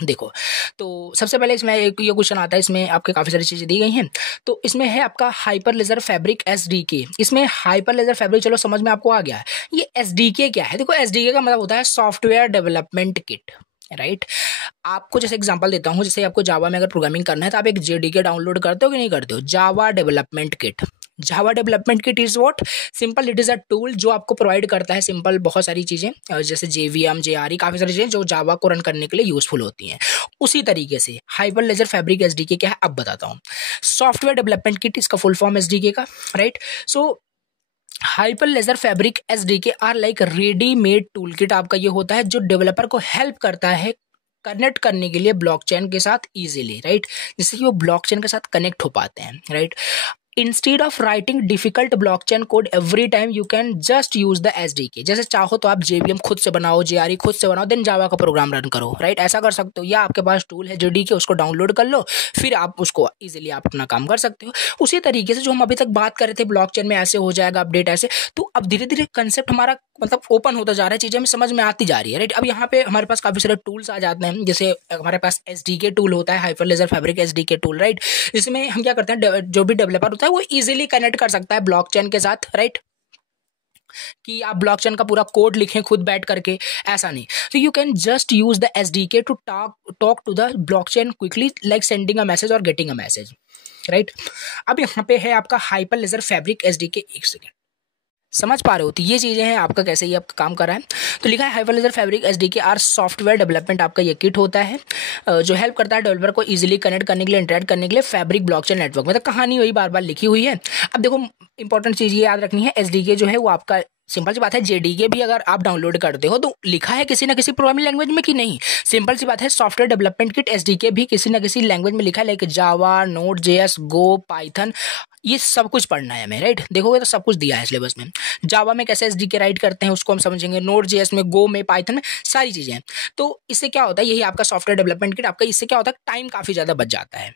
देखो, तो सबसे पहले इसमें एक ये क्वेश्चन आता है, इसमें आपके काफ़ी सारी चीज़ें दी गई हैं। तो इसमें है आपका हाइपरलेजर फैब्रिक एसडीके। इसमें हाइपरलेजर फैब्रिक चलो समझ में आपको आ गया है। ये एसडीके क्या है? देखो, एसडीके का मतलब होता है सॉफ्टवेयर डेवलपमेंट किट, राइट। आपको जैसे एग्जांपल देता हूँ, जैसे आपको जावा में अगर प्रोग्रामिंग करना है तो आप एक जेडीके डाउनलोड करते हो कि नहीं करते हो? Java development kit. Java development kit is what? Simple, it is a tool जो आपको प्रोवाइड करता है सिंपल बहुत सारी चीज़ें, जैसे जेवीएम, जेआरई, काफ़ी सारी चीज़ें जो जावा को रन करने के लिए यूजफुल होती हैं। उसी तरीके से हाइपरलेजर फैब्रिक एसडीके क्या है अब बताता हूँ। सॉफ्टवेयर डेवलपमेंट किट, इसका फुल फॉर्म एसडीके का, right. So Hyperledger Fabric SDK are like readymade tool kit. आपका ये होता है जो डेवलपर को हेल्प करता है कनेक्ट करने के लिए ब्लॉकचेन के साथ इजीली, राइट, जिससे कि वो ब्लॉकचेन के साथ कनेक्ट हो पाते हैं, right. Instead of writing difficult blockchain code every time you can just use the SDK. जैसे चाहो तो आप जेवीएम खुद से बनाओ, जेआरई खुद से बनाओ, देन जावा का प्रोग्राम रन करो, राइट, ऐसा कर सकते हो। या आपके पास टूल है जेडीके, उसको डाउनलोड कर लो, फिर आप उसको इजीली आप अपना काम कर सकते हो। उसी तरीके से जो हम अभी तक बात कर रहे थे ब्लॉकचेन में ऐसे हो जाएगा अपडेट ऐसे, तो अब धीरे धीरे कंसेप्ट हमारा मतलब ओपन होता जा रहा है, चीज़ें हमें समझ में आती जा रही है, राइट। अब यहाँ पे हमारे पास काफ़ी सारे टूल्स आ जाते हैं, जैसे हमारे पास एसडीके टूल होता है, Hyperledger Fabric SDK tool, right, जिसमें हम क्या करते हैं, जो भी डेवलपर होता है वो इजीली कनेक्ट कर सकता है ब्लॉकचेन के साथ, राइट, कि आप ब्लॉकचेन का पूरा कोड लिखें खुद बैठ करके, ऐसा नहीं। तो you can just use the SDK to talk to the blockchain quickly, like sending a message और गेटिंग अ मैसेज, राइट। अब यहाँ पे है आपका हाइपरलेजर फैब्रिक एसडीके। एक सेकेंड, समझ पा रहे हो? तो ये चीज़ें हैं आपका, कैसे ये आपका काम कर रहा है। तो लिखा है Hyperledger Fabric SDK are software development, आपका ये किट होता है जो हेल्प करता है डेवलपर को इजीली कनेक्ट करने के लिए, इंटरेक्ट करने के लिए फैब्रिक ब्लॉकचेन नेटवर्क में। तो कहानी वही बार बार लिखी हुई है। अब देखो, इंपॉर्टेंट चीज़ ये याद रखनी है, एसडीके जो है वो आपका सिंपल सी बात है, जेडीके भी अगर आप डाउनलोड करते हो तो लिखा है किसी ना किसी प्रोग्रामिंग लैंग्वेज में कि नहीं? सिंपल सी बात है, सॉफ्टवेयर डेवलपमेंट किट एसडीके भी किसी ना किसी लैंग्वेज में लिखा है, लाइक जावा, नोड जेएस, गो, पाइथन, ये सब कुछ पढ़ना है हमें, राइट। देखोगे तो सब कुछ दिया है सिलेबस में। जावा में कैसे एसडीके राइट करते हैं उसको हम समझेंगे, नोड जेएस में, गो में, पाइथन में, सारी चीज़ें। तो इससे क्या होता है, यही आपका सॉफ्टवेयर डेवलपमेंट किट, आपका इससे क्या होता है, टाइम काफ़ी ज़्यादा बच जाता है,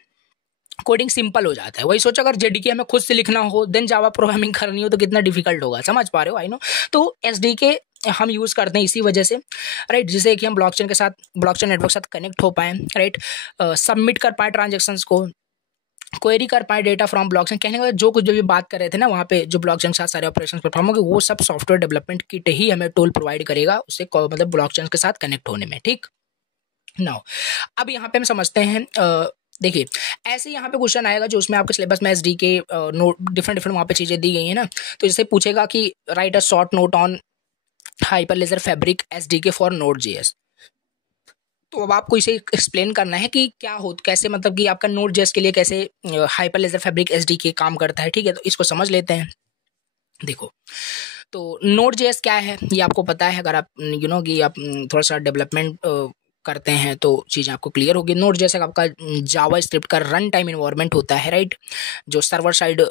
कोडिंग सिंपल हो जाता है। वही सोचो, अगर जेडीके हमें खुद से लिखना हो, देन जावा प्रोग्रामिंग करनी हो तो कितना डिफिकल्ट होगा, समझ पा रहे हो? I know. तो एसडीके हम यूज़ करते हैं इसी वजह से, राइट, जिससे कि हम ब्लॉकचेन के साथ, ब्लॉकचेन नेटवर्क के साथ कनेक्ट हो पाएँ, राइट, सबमिट कर पाएँ ट्रांजेक्शन्स को, क्वेरी कर पाए डेटा फ्रॉम ब्लॉकचेन। कहने का जो कुछ जो भी बात कर रहे थे ना वहाँ पे, जो ब्लॉकचेन के साथ सारे ऑपरेशन परफॉर्म होंगे, वो सब सॉफ्टवेयर डेवलपमेंट किट ही हमें टूल प्रोवाइड करेगा उससे, मतलब ब्लॉकचेन के साथ कनेक्ट होने में, ठीक। नाउ अब यहाँ पे हम समझते हैं, देखिए ऐसे यहाँ पे क्वेश्चन आएगा जो उसमें आपके सिलेबस में एसडीके नोट डिफरेंट वहाँ पे चीज़ें दी गई हैं ना। तो जैसे पूछेगा कि write a short note on Hyperledger Fabric SDK for Node JS. तो अब आपको इसे एक्सप्लेन करना है कि क्या हो, कैसे, मतलब कि आपका नोड जेएस के लिए कैसे हाइपरलेजर फैब्रिक एसडीके काम करता है, ठीक है। तो इसको समझ लेते हैं। देखो, तो नोड जेएस क्या है ये आपको पता है, अगर आप कि आप थोड़ा सा डेवलपमेंट करते हैं तो चीज़ें आपको क्लियर होगी। नोड जैसे आपका जावा स्क्रिप्ट का रन टाइम इन्वायरमेंट होता है, राइट, जो सर्वर साइड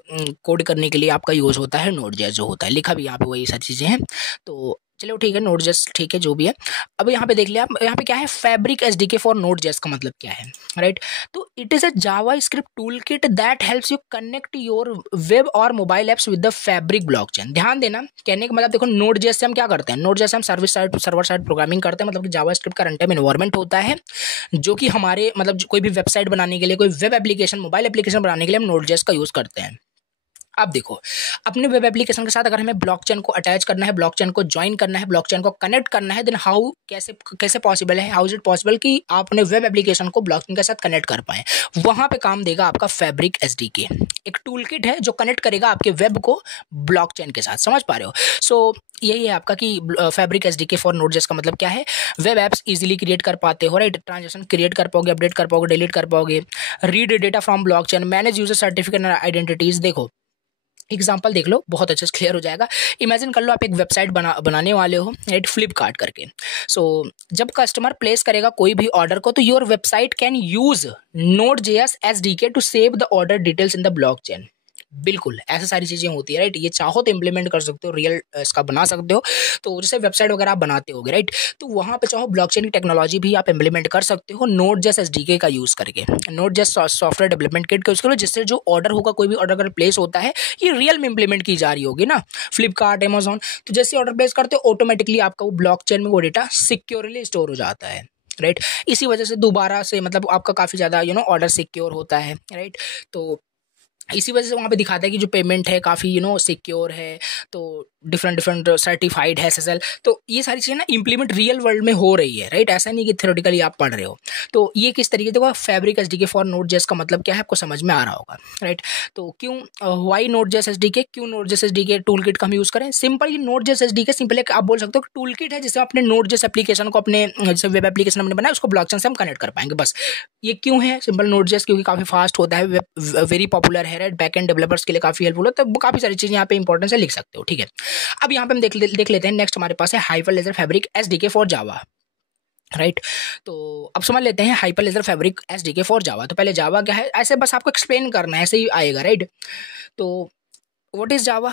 कोड करने के लिए आपका यूज़ होता है, नोड जेएस जो होता है, लिखा भी यहाँ पे वही सारी चीज़ें हैं। तो चलो ठीक है, नोड जेएस ठीक है जो भी है। अब यहाँ पे देख लिया, यहाँ पे क्या है, Fabric SDK for Node JS का मतलब क्या है, राइट। तो it is a JavaScript tool kit that helps you connect your web और mobile apps with the Fabric blockchain. ध्यान देना, कहने का मतलब देखो, नोड जेएस से हम क्या करते हैं, नोड जेएस से हम सर्वर साइड प्रोग्रामिंग करते हैं, मतलब कि जावा स्क्रिप्ट का रन टाइम एनवायरनमेंट होता है जो कि हमारे मतलब कोई भी वेबसाइट बनाने के लिए, कोई वेब एप्लीकेशन, मोबाइल एप्लीकेशन बनाने के लिए हम नोड जेएस का यूज़ करते हैं। अब देखो, अपने वेब एप्लीकेशन के साथ अगर हमें ब्लॉकचेन को अटैच करना है, ब्लॉकचेन को ज्वाइन करना है, ब्लॉकचेन को कनेक्ट करना है, देन हाउ, कैसे पॉसिबल है, हाउ इज इट पॉसिबल कि आप अपने वेब एप्लीकेशन को ब्लॉकचेन के साथ कनेक्ट कर पाएं। वहां पे काम देगा आपका फैब्रिक एसडीके, एक टूल किट है जो कनेक्ट करेगा आपके वेब को ब्लॉकचेन के साथ, समझ पा रहे हो। सो यही है आपका कि फैब्रिक एसडीके फॉर नोड.js का मतलब क्या है, वेब एप्स इजीली क्रिएट कर पाते हो, राइट, ट्रांजेक्शन क्रिएट कर पाओगे, अपडेट कर पाओगे, डिलीट कर पाओगे, read data from blockchain, manage user certificate and identities. देखो एग्जाम्पल देख लो, बहुत अच्छे से क्लियर हो जाएगा। इमेजिन कर लो आप एक वेबसाइट बनाने वाले हो, राइट, फ्लिपकार्ट करके। सो जब कस्टमर प्लेस करेगा कोई भी ऑर्डर को, तो your website can use Nodejs SDK to save the order details in the blockchain. बिल्कुल ऐसी सारी चीज़ें होती है, राइट। ये चाहो तो इम्प्लीमेंट कर सकते हो, रियल इसका बना सकते हो। तो जैसे वेबसाइट वगैरह आप बनाते होगे, राइट, तो वहाँ पे चाहो ब्लॉकचेन की टेक्नोलॉजी भी आप इम्प्लीमेंट कर सकते हो नोड.js एसडीके का यूज़ करके, नोड.js सॉफ्टवेयर डेवलपमेंट किट का यूज़ करो, जिससे जो ऑर्डर होगा, कोई भी ऑर्डर अगर प्लेस होता है, ये रियल में इंप्लीमेंट की जा रही होगी ना, फ्लिपकार्ट, अमेजोन। तो जैसे ऑर्डर प्लेस करते हो, ऑटोमेटिकली आपका वो ब्लॉकचेन में वो डेटा सिक्योरली स्टोर हो जाता है, राइट। इसी वजह से दोबारा से मतलब आपका काफ़ी ज़्यादा ऑर्डर सिक्योर होता है, राइट। तो इसी वजह से वहाँ पे दिखाता है कि जो पेमेंट है काफ़ी सिक्योर है, तो डिफरेंट डिफरेंट सर्टिफाइड है एसएसएल। तो ये सारी चीज़ें ना इम्प्लीमेंट रियल वर्ल्ड में हो रही है, राइट। ऐसा नहीं कि थ्योरेटिकली आप पढ़ रहे हो। तो ये किस तरीके देखो, फैब्रिक एसडीके फॉर नोड.जेएस का मतलब क्या है आपको समझ में आ रहा होगा, राइट। तो क्यों वाई नोड.जेएस एसडीके, क्यों नोड.जेएस एसडीके टूल किट का हम यूज़ करें? सिंपल, ये नोड.जेएस एसडीके सिंपल एक आप बोल सकते हो टूल किट है, जिससे अपने नोड.जेएस एप्लीकेशन को अपने जैसे वेब एप्लीकेशन हमने बनाया उसको ब्लॉकचेन से हम कनेक्ट कर पाएंगे, बस। ये क्यों है सिंपल? नोड.जेएस क्योंकि काफ़ी फास्ट होता है, वेरी पॉपुलर है, राइट। बैक एंड डेवलपर्स के लिए काफ़ी हेल्पफुल होता है, तो काफ़ी सारी चीज़ें यहाँ पे इंपॉर्टेंस है, लिख सकते हो, ठीक है। अब यहाँ पे हम देख लेते हैं। नेक्स्ट हमारे पास है Hyperledger Fabric SDK for Java, right. तो अब समझ लेते हैं Hyperledger Fabric SDK for Java. तो पहले जावा क्या है, ऐसे बस आपको एक्सप्लेन करना है, ऐसे ही आएगा, राइट। तो व्हाट इज जावा,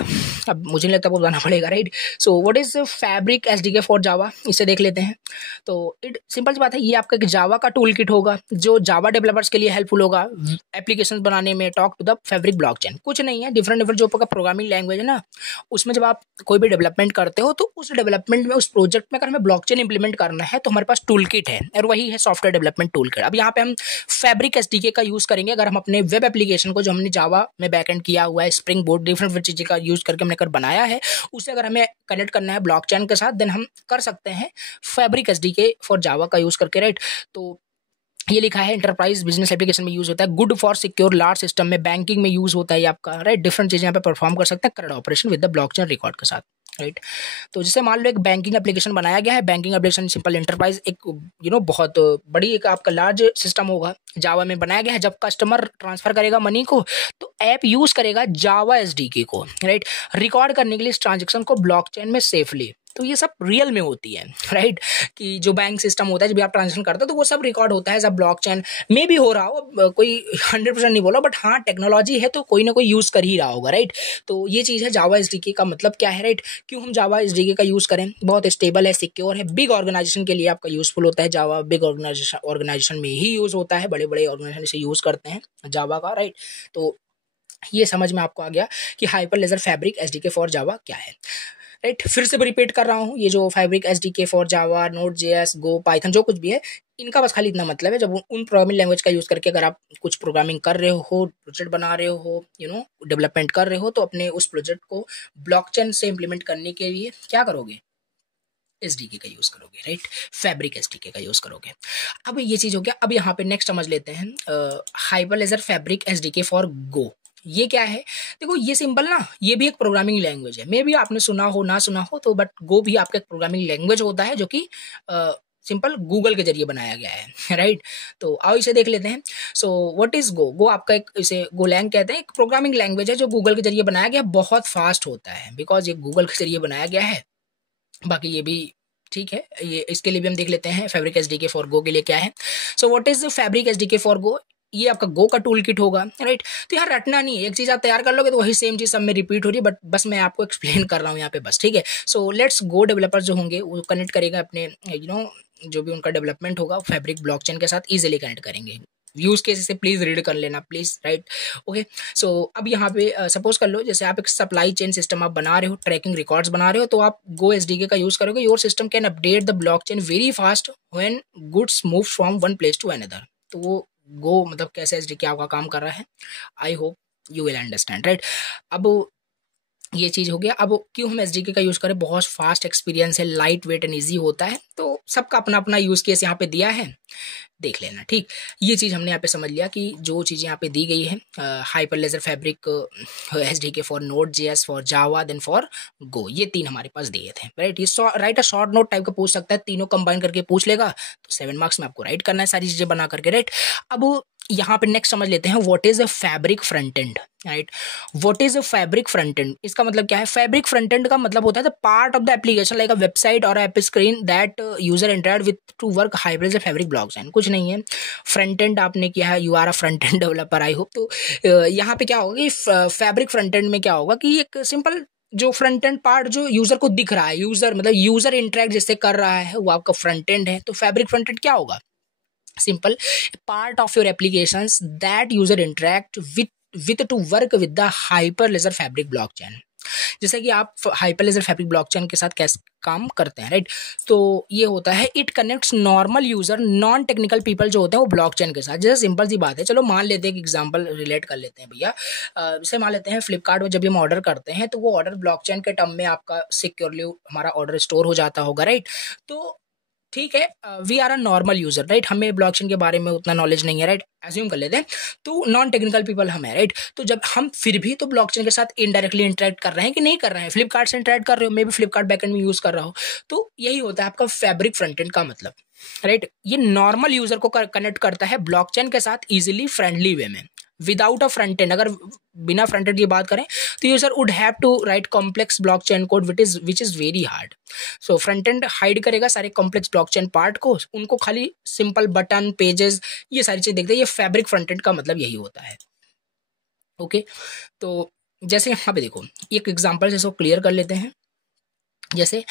अब मुझे नहीं लगता वो बताना पड़ेगा, right. So what is fabric SDK for जावा, इसे देख लेते हैं। तो इट सिंपल सी बात है, ये आपका एक जावा का टूल किट होगा जो जावा डेवलपर्स के लिए हेल्पफुल होगा एप्लीकेशंस बनाने में। Talk to the Fabric blockchain, कुछ नहीं है, डिफरेंट डिफरेंट जो आपका प्रोग्रामिंग लैंग्वेज है ना, उसमें जब आप कोई भी डेवलपमेंट करते हो तो उस डेवलपमेंट में, उस प्रोजेक्ट में अगर हमें ब्लॉकचेन इंप्लीमेंट करना है तो हमारे पास टूल किट है, और वही है सॉफ्टवेयर डेवलपमेंट टूल किट। अब यहाँ पे हम फैब्रिक एसडीके का यूज करेंगे अगर हम अपने वेब एप्लीकेशन को, जो हमने जावा में बैकएंड किया हुआ है, स्प्रिंग बोर्ड डिफरेंट चीज़ें का यूज करके हमने कर बनाया है, उसे अगर हमें कनेक्ट करना है ब्लॉकचेन के साथ, देन हम कर सकते हैं फैब्रिक एसडीके फॉर जावा का यूज करके, राइट। तो ये लिखा है एंटरप्राइज बिजनेस एप्लीकेशन में यूज होता है, good for secure large system में, बैंकिंग में यूज होता है आपका, राइट। डिफरेंट चीजें यहाँ पे परफॉर्म कर सकते हैं current operation with the blockchain record के साथ, राइट। तो जैसे मान लो एक बैंकिंग एप्लीकेशन बनाया गया है, बैंकिंग एप्लीकेशन सिंपल एंटरप्राइज एक बहुत बड़ी एक आपका लार्ज सिस्टम होगा, जावा में बनाया गया है। जब कस्टमर ट्रांसफर करेगा मनी को तो ऐप यूज करेगा जावा एसडीके को, राइट, रिकॉर्ड करने के लिए इस ट्रांजेक्शन को ब्लॉकचेन में सेफली। तो ये सब रियल में होती है, राइट, कि जो बैंक सिस्टम होता है जब आप ट्रांजेक्शन करते हो तो वो सब रिकॉर्ड होता है, सब ब्लॉकचेन में भी हो रहा हो, कोई 100% नहीं बोला, बट हाँ टेक्नोलॉजी है तो कोई ना कोई यूज कर ही रहा होगा, राइट। तो ये चीज़ है जावा एसडीके का मतलब क्या है, राइट। क्यों हम जावा एसडीके का यूज करें? बहुत स्टेबल है, सिक्योर है, बिग ऑर्गेनाइजेशन के लिए आपका यूजफुल होता है जावा। बिग ऑर्गेनाइजेशन में ही यूज होता है, बड़े बड़े ऑर्गेनाइजेशन इसे यूज करते हैं जावा का, राइट। तो ये समझ में आपको आ गया कि हाइपरलेजर फैब्रिक एसडीके फॉर जावा क्या है, राइट। फिर से रिपीट कर रहा हूँ, ये जो Fabric SDK for Java, Node.js, Go, Python, जो कुछ भी है, इनका बस खाली इतना मतलब है, जब उन प्रोग्रामिंग लैंग्वेज का यूज करके अगर आप कुछ प्रोग्रामिंग कर रहे हो, प्रोजेक्ट बना रहे हो, डेवलपमेंट कर रहे हो, तो अपने उस प्रोजेक्ट को ब्लॉकचेन से इंप्लीमेंट करने के लिए क्या करोगे? एसडीके का यूज करोगे, राइट। फैब्रिक एसडीके का यूज करोगे। अब ये चीज हो गया। अब यहाँ पे नेक्स्ट समझ लेते हैं Hyperledger Fabric SDK for Go. ये क्या है? देखो ये सिंपल ना, ये भी एक प्रोग्रामिंग लैंग्वेज है, मे भी आपने सुना हो ना सुना हो, तो बट गो भी आपका एक प्रोग्रामिंग लैंग्वेज होता है जो कि सिंपल गूगल के जरिए बनाया गया है, राइट। तो आओ इसे देख लेते हैं। So what is go? गो आपका एक, इसे गोलैंग कहते हैं, एक प्रोग्रामिंग लैंग्वेज है जो गूगल के जरिए बनाया गया, बहुत फास्ट होता है बिकॉज ये गूगल के जरिए बनाया गया है। बाकी ये भी ठीक है, ये इसके लिए भी हम देख लेते हैं फैब्रिक एसडीके फॉर गो के लिए क्या है। So what is fabric SDK for Go? ये आपका गो का टूल किट होगा, राइट। तो यार रटना नहीं है, एक चीज आप तैयार कर लोगे तो वही सेम चीज सब में रिपीट हो रही है, बट बस मैं आपको एक्सप्लेन कर रहा हूँ यहाँ पे, बस, ठीक है। सो लेट्स गो डेवलपर्स जो होंगे वो कनेक्ट करेगा अपने जो भी उनका डेवलपमेंट होगा फैब्रिक ब्लॉकचेन के साथ इजीली कनेक्ट करेंगे। यूज केस से प्लीज रीड कर लेना प्लीज, राइट। ओके, सो अब यहाँ पे सपोज कर लो जैसे आप एक सप्लाई चेन सिस्टम आप बना रहे हो, ट्रैकिंग रिकॉर्ड्स बना रहे हो, तो आप गो एसडीके का यूज करोगे। Your system can update the blockchain very fast when goods move from one place to another. तो वो गो मतलब कैसे एसडीके आपका काम कर रहा है, I hope you will understand, right. अब ये चीज़ हो गया। अब क्यों हम एसडीके का यूज़ करें? बहुत फास्ट एक्सपीरियंस है, लाइट वेट एंड ईजी होता है, तो सबका अपना अपना यूज़ केस यहाँ पे दिया है, देख लेना, ठीक। ये चीज़ हमने यहाँ पे समझ लिया कि जो चीज़ें यहाँ पे दी गई है, Hyperledger Fabric SDK for Node.js, for Java, then for Go, ये तीन हमारे पास दिए थे, राइट। ये write a short note type का पूछ सकता है, तीनों कंबाइन करके पूछ लेगा, तो 7 मार्क्स में आपको राइट करना है सारी चीज़ें बना करके, राइट। अब यहाँ पे नेक्स्ट समझ लेते हैं what is a fabric front end, right. What is a fabric front end, इसका मतलब क्या है? फैब्रिक फ्रंट एंड का मतलब होता है the part of the application like a website और app screen that user interact with to work Hyperledger Fabric blockchain. कुछ नहीं है, फ्रंट एंड आपने किया है, you are a front end developer, I hope. तो यहाँ पे क्या होगा कि फैब्रिक फ्रंट एंड में क्या होगा कि एक सिंपल जो फ्रंट एंड पार्ट जो यूजर को दिख रहा है, यूजर मतलब यूजर इंटरेक्ट जिससे कर रहा है, वो आपका फ्रंट एंड है। तो फैब्रिक फ्रंट एंड क्या होगा? simple part of your applications that user interact with to work with the hyperledger fabric blockchain। जैसे कि आप हाइपरलेजर फैब्रिक ब्लॉकचेन के साथ कैसे काम करते हैं, राइट। तो ये होता है it connects normal user non technical people जो होते हैं वो ब्लॉकचेन के साथ। जैसे सिंपल सी बात है, चलो मान लेते हैं कि एग्जांपल रिलेट कर लेते हैं भैया। जैसे मान लेते हैं फ्लिपकार्ट में जब भी हम ऑर्डर करते हैं तो वो ऑर्डर ब्लॉकचेन के टर्म में आपका सिक्योरली हमारा ऑर्डर स्टोर हो जाता होगा, राइट। तो ठीक है, we are a normal user, right, हमें ब्लॉकचेन के बारे में उतना नॉलेज नहीं है, राइट, एज्यूम कर लेते हैं। तो नॉन टेक्निकल पीपल हम है, राइट। तो जब हम फिर भी तो ब्लॉकचेन के साथ इनडायरेक्टली इंटरेक्ट कर रहे हैं कि नहीं कर रहे हैं, फ्लिपकार्ट से इंटरेक्ट कर रहे हो, मे भी फ्लिपकार्ट बैकएंड में यूज कर रहा हो। तो यही होता है आपका फैब्रिक फ्रंट एंड का मतलब, राइट। ये नॉर्मल यूजर को कनेक्ट करता है ब्लॉकचेन के साथ इजिली, फ्रेंडली वे में, विदाउट अ फ्रंट एंड। अगर बिना फ्रंट एंड की बात करें तो user would have to write complex blockchain code which is very hard. So front end हाइड करेगा सारे कॉम्प्लेक्स ब्लॉकचेन पार्ट को, उनको खाली सिंपल बटन, पेजेस, ये सारी चीज देखते हैं। ये फैब्रिक फ्रंट एंड का मतलब यही होता है, ओके। तो जैसे यहाँ पे देखो एक एग्जांपल से इसको क्लियर कर लेते हैं। जैसे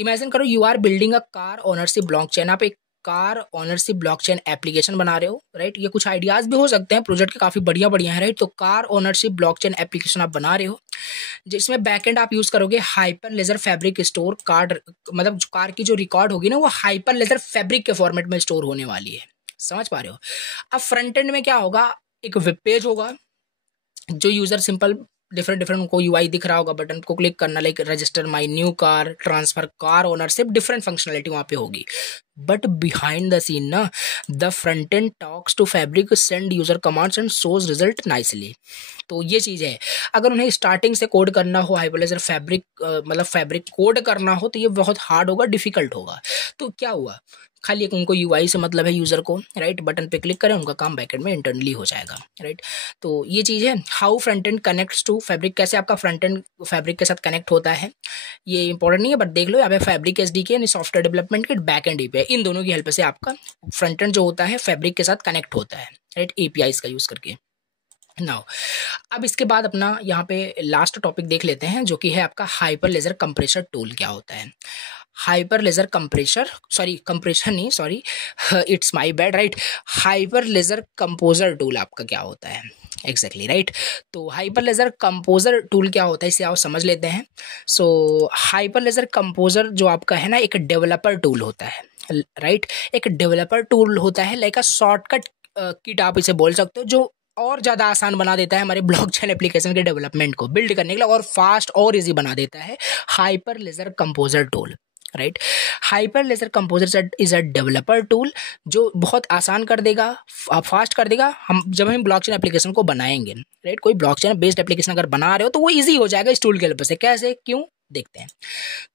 इमेजिन करो you are building a car ownership blockchain. आप एक कार ओनरशिप ब्लॉकचेन एप्लीकेशन बना रहे हो, राइट। ये कुछ आइडियाज भी हो सकते हैं, प्रोजेक्ट के काफी बढ़िया बढ़िया है, राइट। तो कार ओनरशिप ब्लॉकचेन एप्लीकेशन आप बना रहे हो जिसमें बैकएंड आप यूज करोगे हाइपरलेजर फैब्रिक स्टोर कार्ड, मतलब कार की जो रिकॉर्ड होगी ना वो हाइपरलेजर फैब्रिक के फॉर्मेट में स्टोर होने वाली है, समझ पा रहे हो। अब फ्रंट एंड में क्या होगा, एक वेब पेज होगा जो यूजर सिंपल डिफरेंट उनको यूआई दिख रहा होगा, बटन को क्लिक करना, like register my new car, transfer car ownership, different functionality वहां पे होगी। बट बिहाइंड द सीन ना the front end talks to Fabric, send user commands and shows result nicely. तो ये चीज है, अगर उन्हें स्टार्टिंग से कोड करना हो हाइपरलेजर फैब्रिक, मतलब फैब्रिक कोड करना हो तो ये बहुत हार्ड होगा, डिफिकल्ट होगा। तो क्या हुआ, खाली एक उनको यूआई से मतलब है यूजर को, राइट। बटन पे क्लिक करें, उनका काम बैकएंड में इंटरनली हो जाएगा, राइट। तो ये चीज है how front end connects to Fabric, कैसे आपका फ्रंट एंड फैब्रिक के साथ कनेक्ट होता है। ये इंपॉर्टेंट नहीं है बट देख लो यहाँ पे फैब्रिक एसडीके यानी software development kit, backend API, इन दोनों की हेल्प से आपका फ्रंट एंड जो होता है फैब्रिक के साथ कनेक्ट होता है, राइट, एपीआईज का यूज करके। नाउ अब इसके बाद अपना यहाँ पे लास्ट टॉपिक देख लेते हैं जो कि है आपका हाइपरलेजर कंप्रेसर टूल क्या होता है। हाइपरलेजर कंप्रेसर, कंप्रेशन नहीं, sorry, it's my bad, right. Hyperledger composer tool आपका क्या होता है एग्जैक्टली, राइट। तो हाइपरलेजर कंपोजर टूल क्या होता है इसे आप समझ लेते हैं। सो हाइपरलेजर कंपोजर जो आपका है ना एक डेवलपर टूल होता है, राइट। एक डेवलपर टूल होता है, लाइक अ शॉर्टकट किट आप इसे बोल सकते हो, जो और ज़्यादा आसान बना देता है हमारे ब्लॉकचेन एप्लीकेशन के डेवलपमेंट को बिल्ड करने के लिए, और फास्ट और इजी बना देता है Hyperledger composer tool, right. Hyperledger composer is a developer tool जो बहुत आसान कर देगा, फास्ट कर देगा हम जब हम ब्लॉकचेन एप्लीकेशन को बनाएंगे, राइट। कोई ब्लॉकचेन बेस्ड एप्लीकेशन अगर बना रहे हो तो वो इजी हो जाएगा इस टूल के हेल्प से। कैसे, क्यों, देखते हैं।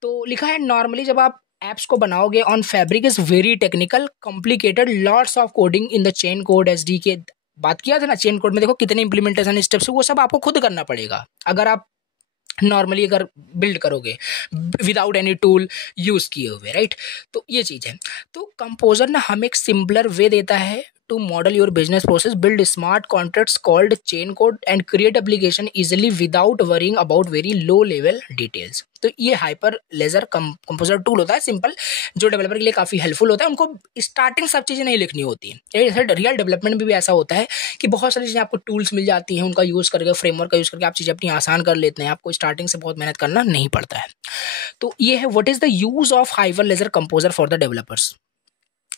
तो लिखा है नॉर्मली जब आप एप्स को बनाओगे on fabric is very technical complicated, lots of coding in the chain code SDK. बात किया था ना चेन कोड में, देखो कितने इंप्लीमेंटेशन स्टेप्स है, वो सब आपको खुद करना पड़ेगा अगर आप नॉर्मली अगर बिल्ड करोगे विदाउट एनी टूल यूज किए हुए, राइट। तो ये चीज है। तो कंपोजर ना हमें एक सिंपलर वे देता है to model your business process, build smart contracts called chain code and create application easily without worrying about very low level details। तो ये हाइपरलेजर कंपोजर टूल होता है सिंपल, जो डेवलपर के लिए काफी हेल्पफुल होता है। उनको स्टार्टिंग सब चीजें नहीं लिखनी होती है। रियल डेवलपमेंट में भी ऐसा होता है कि बहुत सारी चीजें आपको टूल्स मिल जाती हैं, उनका यूज करके, फ्रेमवर्क का यूज करके आप चीजें अपनी आसान कर लेते हैं, आपको स्टार्टिंग से बहुत मेहनत करना नहीं पड़ता है। तो ये है what is the use of Hyperledger composer for the developers.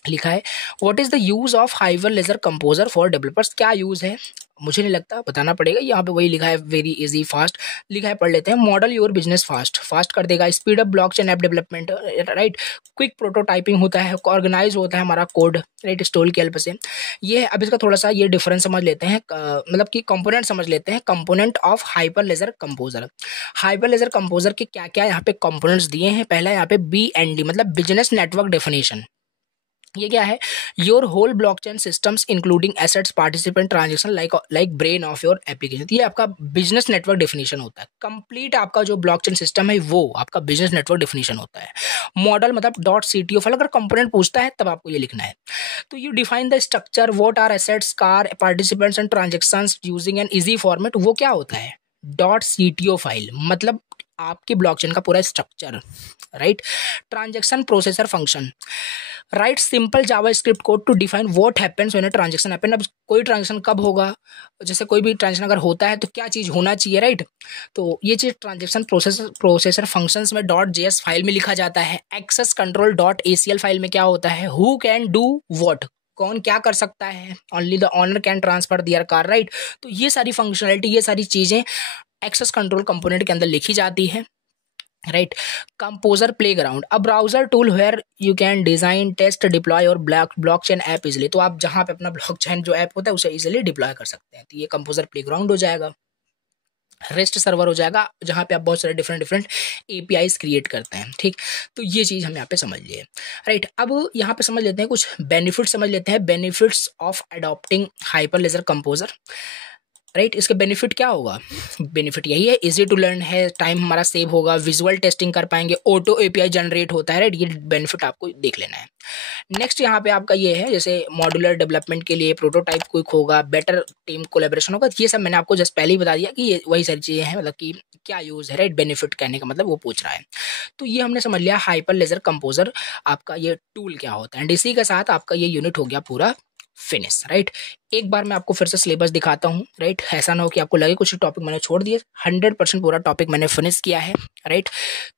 लिखा है what is the use of Hyperledger composer for developers. क्या यूज है मुझे नहीं लगता बताना पड़ेगा, यहाँ पे वही लिखा है, वेरी इजी फास्ट लिखा है, पढ़ लेते हैं। मॉडल योर बिजनेस फास्ट कर देगा, speed up blockchain app development, right. Quick prototyping होता है, ऑर्गेनाइज होता है हमारा कोड, राइट, स्टोल की हेल्प से। ये है। अब इसका थोड़ा सा ये डिफरेंस समझ लेते हैं, मतलब कि कंपोनेंट समझ लेते हैं। Component of Hyperledger composer. Hyperledger composer के क्या क्या यहाँ पे कंपोनेंट्स दिए हैं। पहला यहाँ पे BND मतलब बिजनेस नेटवर्क डेफिनेशन। ये क्या है, your whole blockchain systems including assets participant transaction like brain of your application. ये आपका बिजनेस नेटवर्क डेफिनेशन होता है। कंप्लीट आपका जो ब्लॉकचेन सिस्टम है वो आपका बिजनेस नेटवर्क डेफिनेशन होता है। मॉडल मतलब .CTO फाइल, अगर कंपोनेंट पूछता है तब आपको ये लिखना है। तो you define the structure, what are assets, car, participants and transactions using an easy format. वो क्या होता है, .CTO फाइल मतलब आपकी ब्लॉकचेन का पूरा structure, right. Transaction processor function, right simple JavaScript code to define what happens when a transaction happen. अब कोई ट्रांजैक्शन कब होगा, जैसे कोई भी ट्रांजैक्शन अगर होता है तो क्या चीज़ होना चाहिए, राइट। तो ये चीज़ ट्रांजैक्शन प्रोसेसर फंक्शंस में .js फाइल में लिखा जाता है। एक्सेस कंट्रोल .acl फाइल में क्या होता है, हु कैन डू व्हाट, कौन क्या कर सकता है, only the owner can transfer their car, right. तो ये सारी फंक्शनलिटी, ये सारी चीज़ें एक्सेस कंट्रोल कंपोनेंट के अंदर लिखी जाती है, right. Composer Playground, a browser tool where you can design, test, deploy और ब्लॉकचेन ऐप इजिली। तो आप जहाँ पे अपना ब्लॉकचेन जो ऐप होता है उसे इजिली डिप्लॉय कर सकते हैं। तो ये कंपोजर प्लेग्राउंड हो जाएगा। रेस्ट सर्वर हो जाएगा, जहाँ पे आप बहुत सारे डिफरेंट एपीआईज क्रिएट करते हैं, ठीक। तो ये चीज़ हम यहाँ पे समझ लिए, राइट। अब यहाँ पे समझ लेते हैं कुछ बेनिफिट्स, समझ लेते हैं benefits of adopting Hyperledger composer, right. इसके बेनिफिट क्या होगा, बेनिफिट यही है, इजी टू लर्न है, टाइम हमारा सेव होगा, विजुअल टेस्टिंग कर पाएंगे, ऑटो एपीआई जनरेट होता है, राइट। ये बेनिफिट आपको देख लेना है। नेक्स्ट यहाँ पे आपका ये है, जैसे मॉड्यूलर डेवलपमेंट के लिए प्रोटोटाइप क्विक होगा, बेटर टीम कोलैबोरेशन होगा। ये सब मैंने आपको जस्ट पहले ही बता दिया कि ये वही सारी चीज़ें हैं, मतलब कि क्या यूज़ है, राइट। बेनिफिट कहने का मतलब वो पूछ रहा है। तो ये हमने समझ लिया हाइपरलेजर कंपोजर आपका ये टूल क्या होता है, एंड इसी के साथ आपका ये यूनिट हो गया पूरा फिनिश, राइट। एक बार मैं आपको फिर से सिलेबस दिखाता हूँ, राइट। ऐसा ना हो कि आपको लगे कुछ टॉपिक मैंने छोड़ दिए, 100% पूरा टॉपिक मैंने फिनिश किया है, राइट।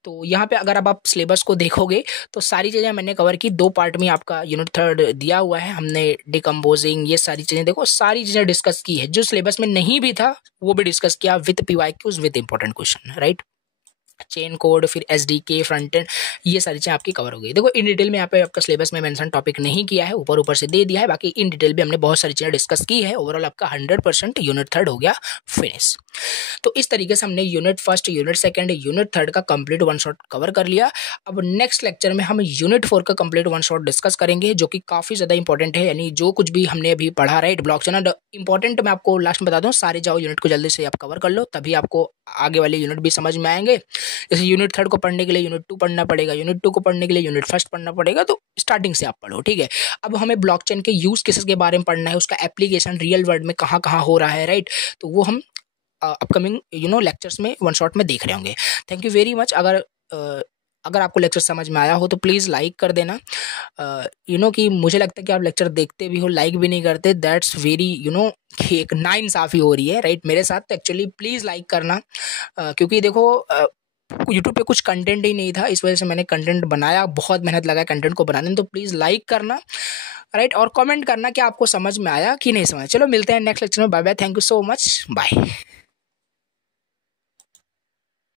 तो यहाँ पे अगर अब आप सिलेबस को देखोगे तो सारी चीज़ें मैंने कवर की, 2 पार्ट में आपका यूनिट 3 दिया हुआ है। हमने डिकम्पोजिंग, ये सारी चीज़ें देखो, सारी चीज़ें डिस्कस की है। जो सिलेबस में नहीं भी था वो भी डिस्कस किया with PYQs, with important question, right. Chain code, फिर एसडीके, फ्रंट एंड, ये सारी चीज़ें आपकी कवर हो गई। देखो इन डिटेल में यहाँ पे आपका सिलेबस में मेंशन टॉपिक नहीं किया है, ऊपर ऊपर से दे दिया है, बाकी इन डिटेल भी हमने बहुत सारी चीज़ें डिस्कस की है। ओवरऑल आपका 100% यूनिट 3 हो गया फिनिश। तो इस तरीके से हमने यूनिट 1, यूनिट 2, यूनिट 3 का कंप्लीट वन शॉट कवर कर लिया। अब नेक्स्ट लेक्चर में हम यूनिट 4 का कंप्लीट वन शॉट डिस्कस करेंगे, जो कि काफ़ी ज़्यादा इंपॉर्टेंट है। यानी जो कुछ भी हमने अभी पढ़ा, राइट, ब्लॉकचेन इंपॉर्टेंट, मैं आपको लास्ट में बता दूँ, सारे जाओ यूनिट को जल्दी से आप कवर कर लो, तभी आपको आगे वाले यूनिट भी समझ में आएंगे। जैसे यूनिट 3 को पढ़ने के लिए यूनिट 2 पढ़ना पड़ेगा, यूनिट 2 को पढ़ने के लिए यूनिट 1 पढ़ना पड़ेगा, तो स्टार्टिंग से आप पढ़ो, ठीक है। अब हमें ब्लॉकचेन के यूज केसेस के बारे में पढ़ना है, उसका एप्लीकेशन रियल वर्ल्ड में कहाँ कहाँ हो रहा है, राइट। तो वो हम अपकमिंग लेक्चर्स में वन शॉट में देख रहे होंगे। Thank you very much. अगर आपको लेक्चर समझ में आया हो तो प्लीज़ लाइक कर देना। कि मुझे लगता है कि आप लेक्चर देखते भी हो, लाइक भी नहीं करते, दैट्स वेरी कि एक नाइंसाफ़ी हो रही है, राइट, मेरे साथ। तो एक्चुअली प्लीज़ लाइक करना, क्योंकि देखो यूट्यूब पे कुछ कंटेंट ही नहीं था, इस वजह से मैंने कंटेंट बनाया, बहुत मेहनत लगा कंटेंट को बनाने में। तो प्लीज़ लाइक करना, राइट, और कमेंट करना कि आपको समझ में आया कि नहीं समझ। चलो मिलते हैं नेक्स्ट लेक्चर में, bye bye, thank you so much, bye.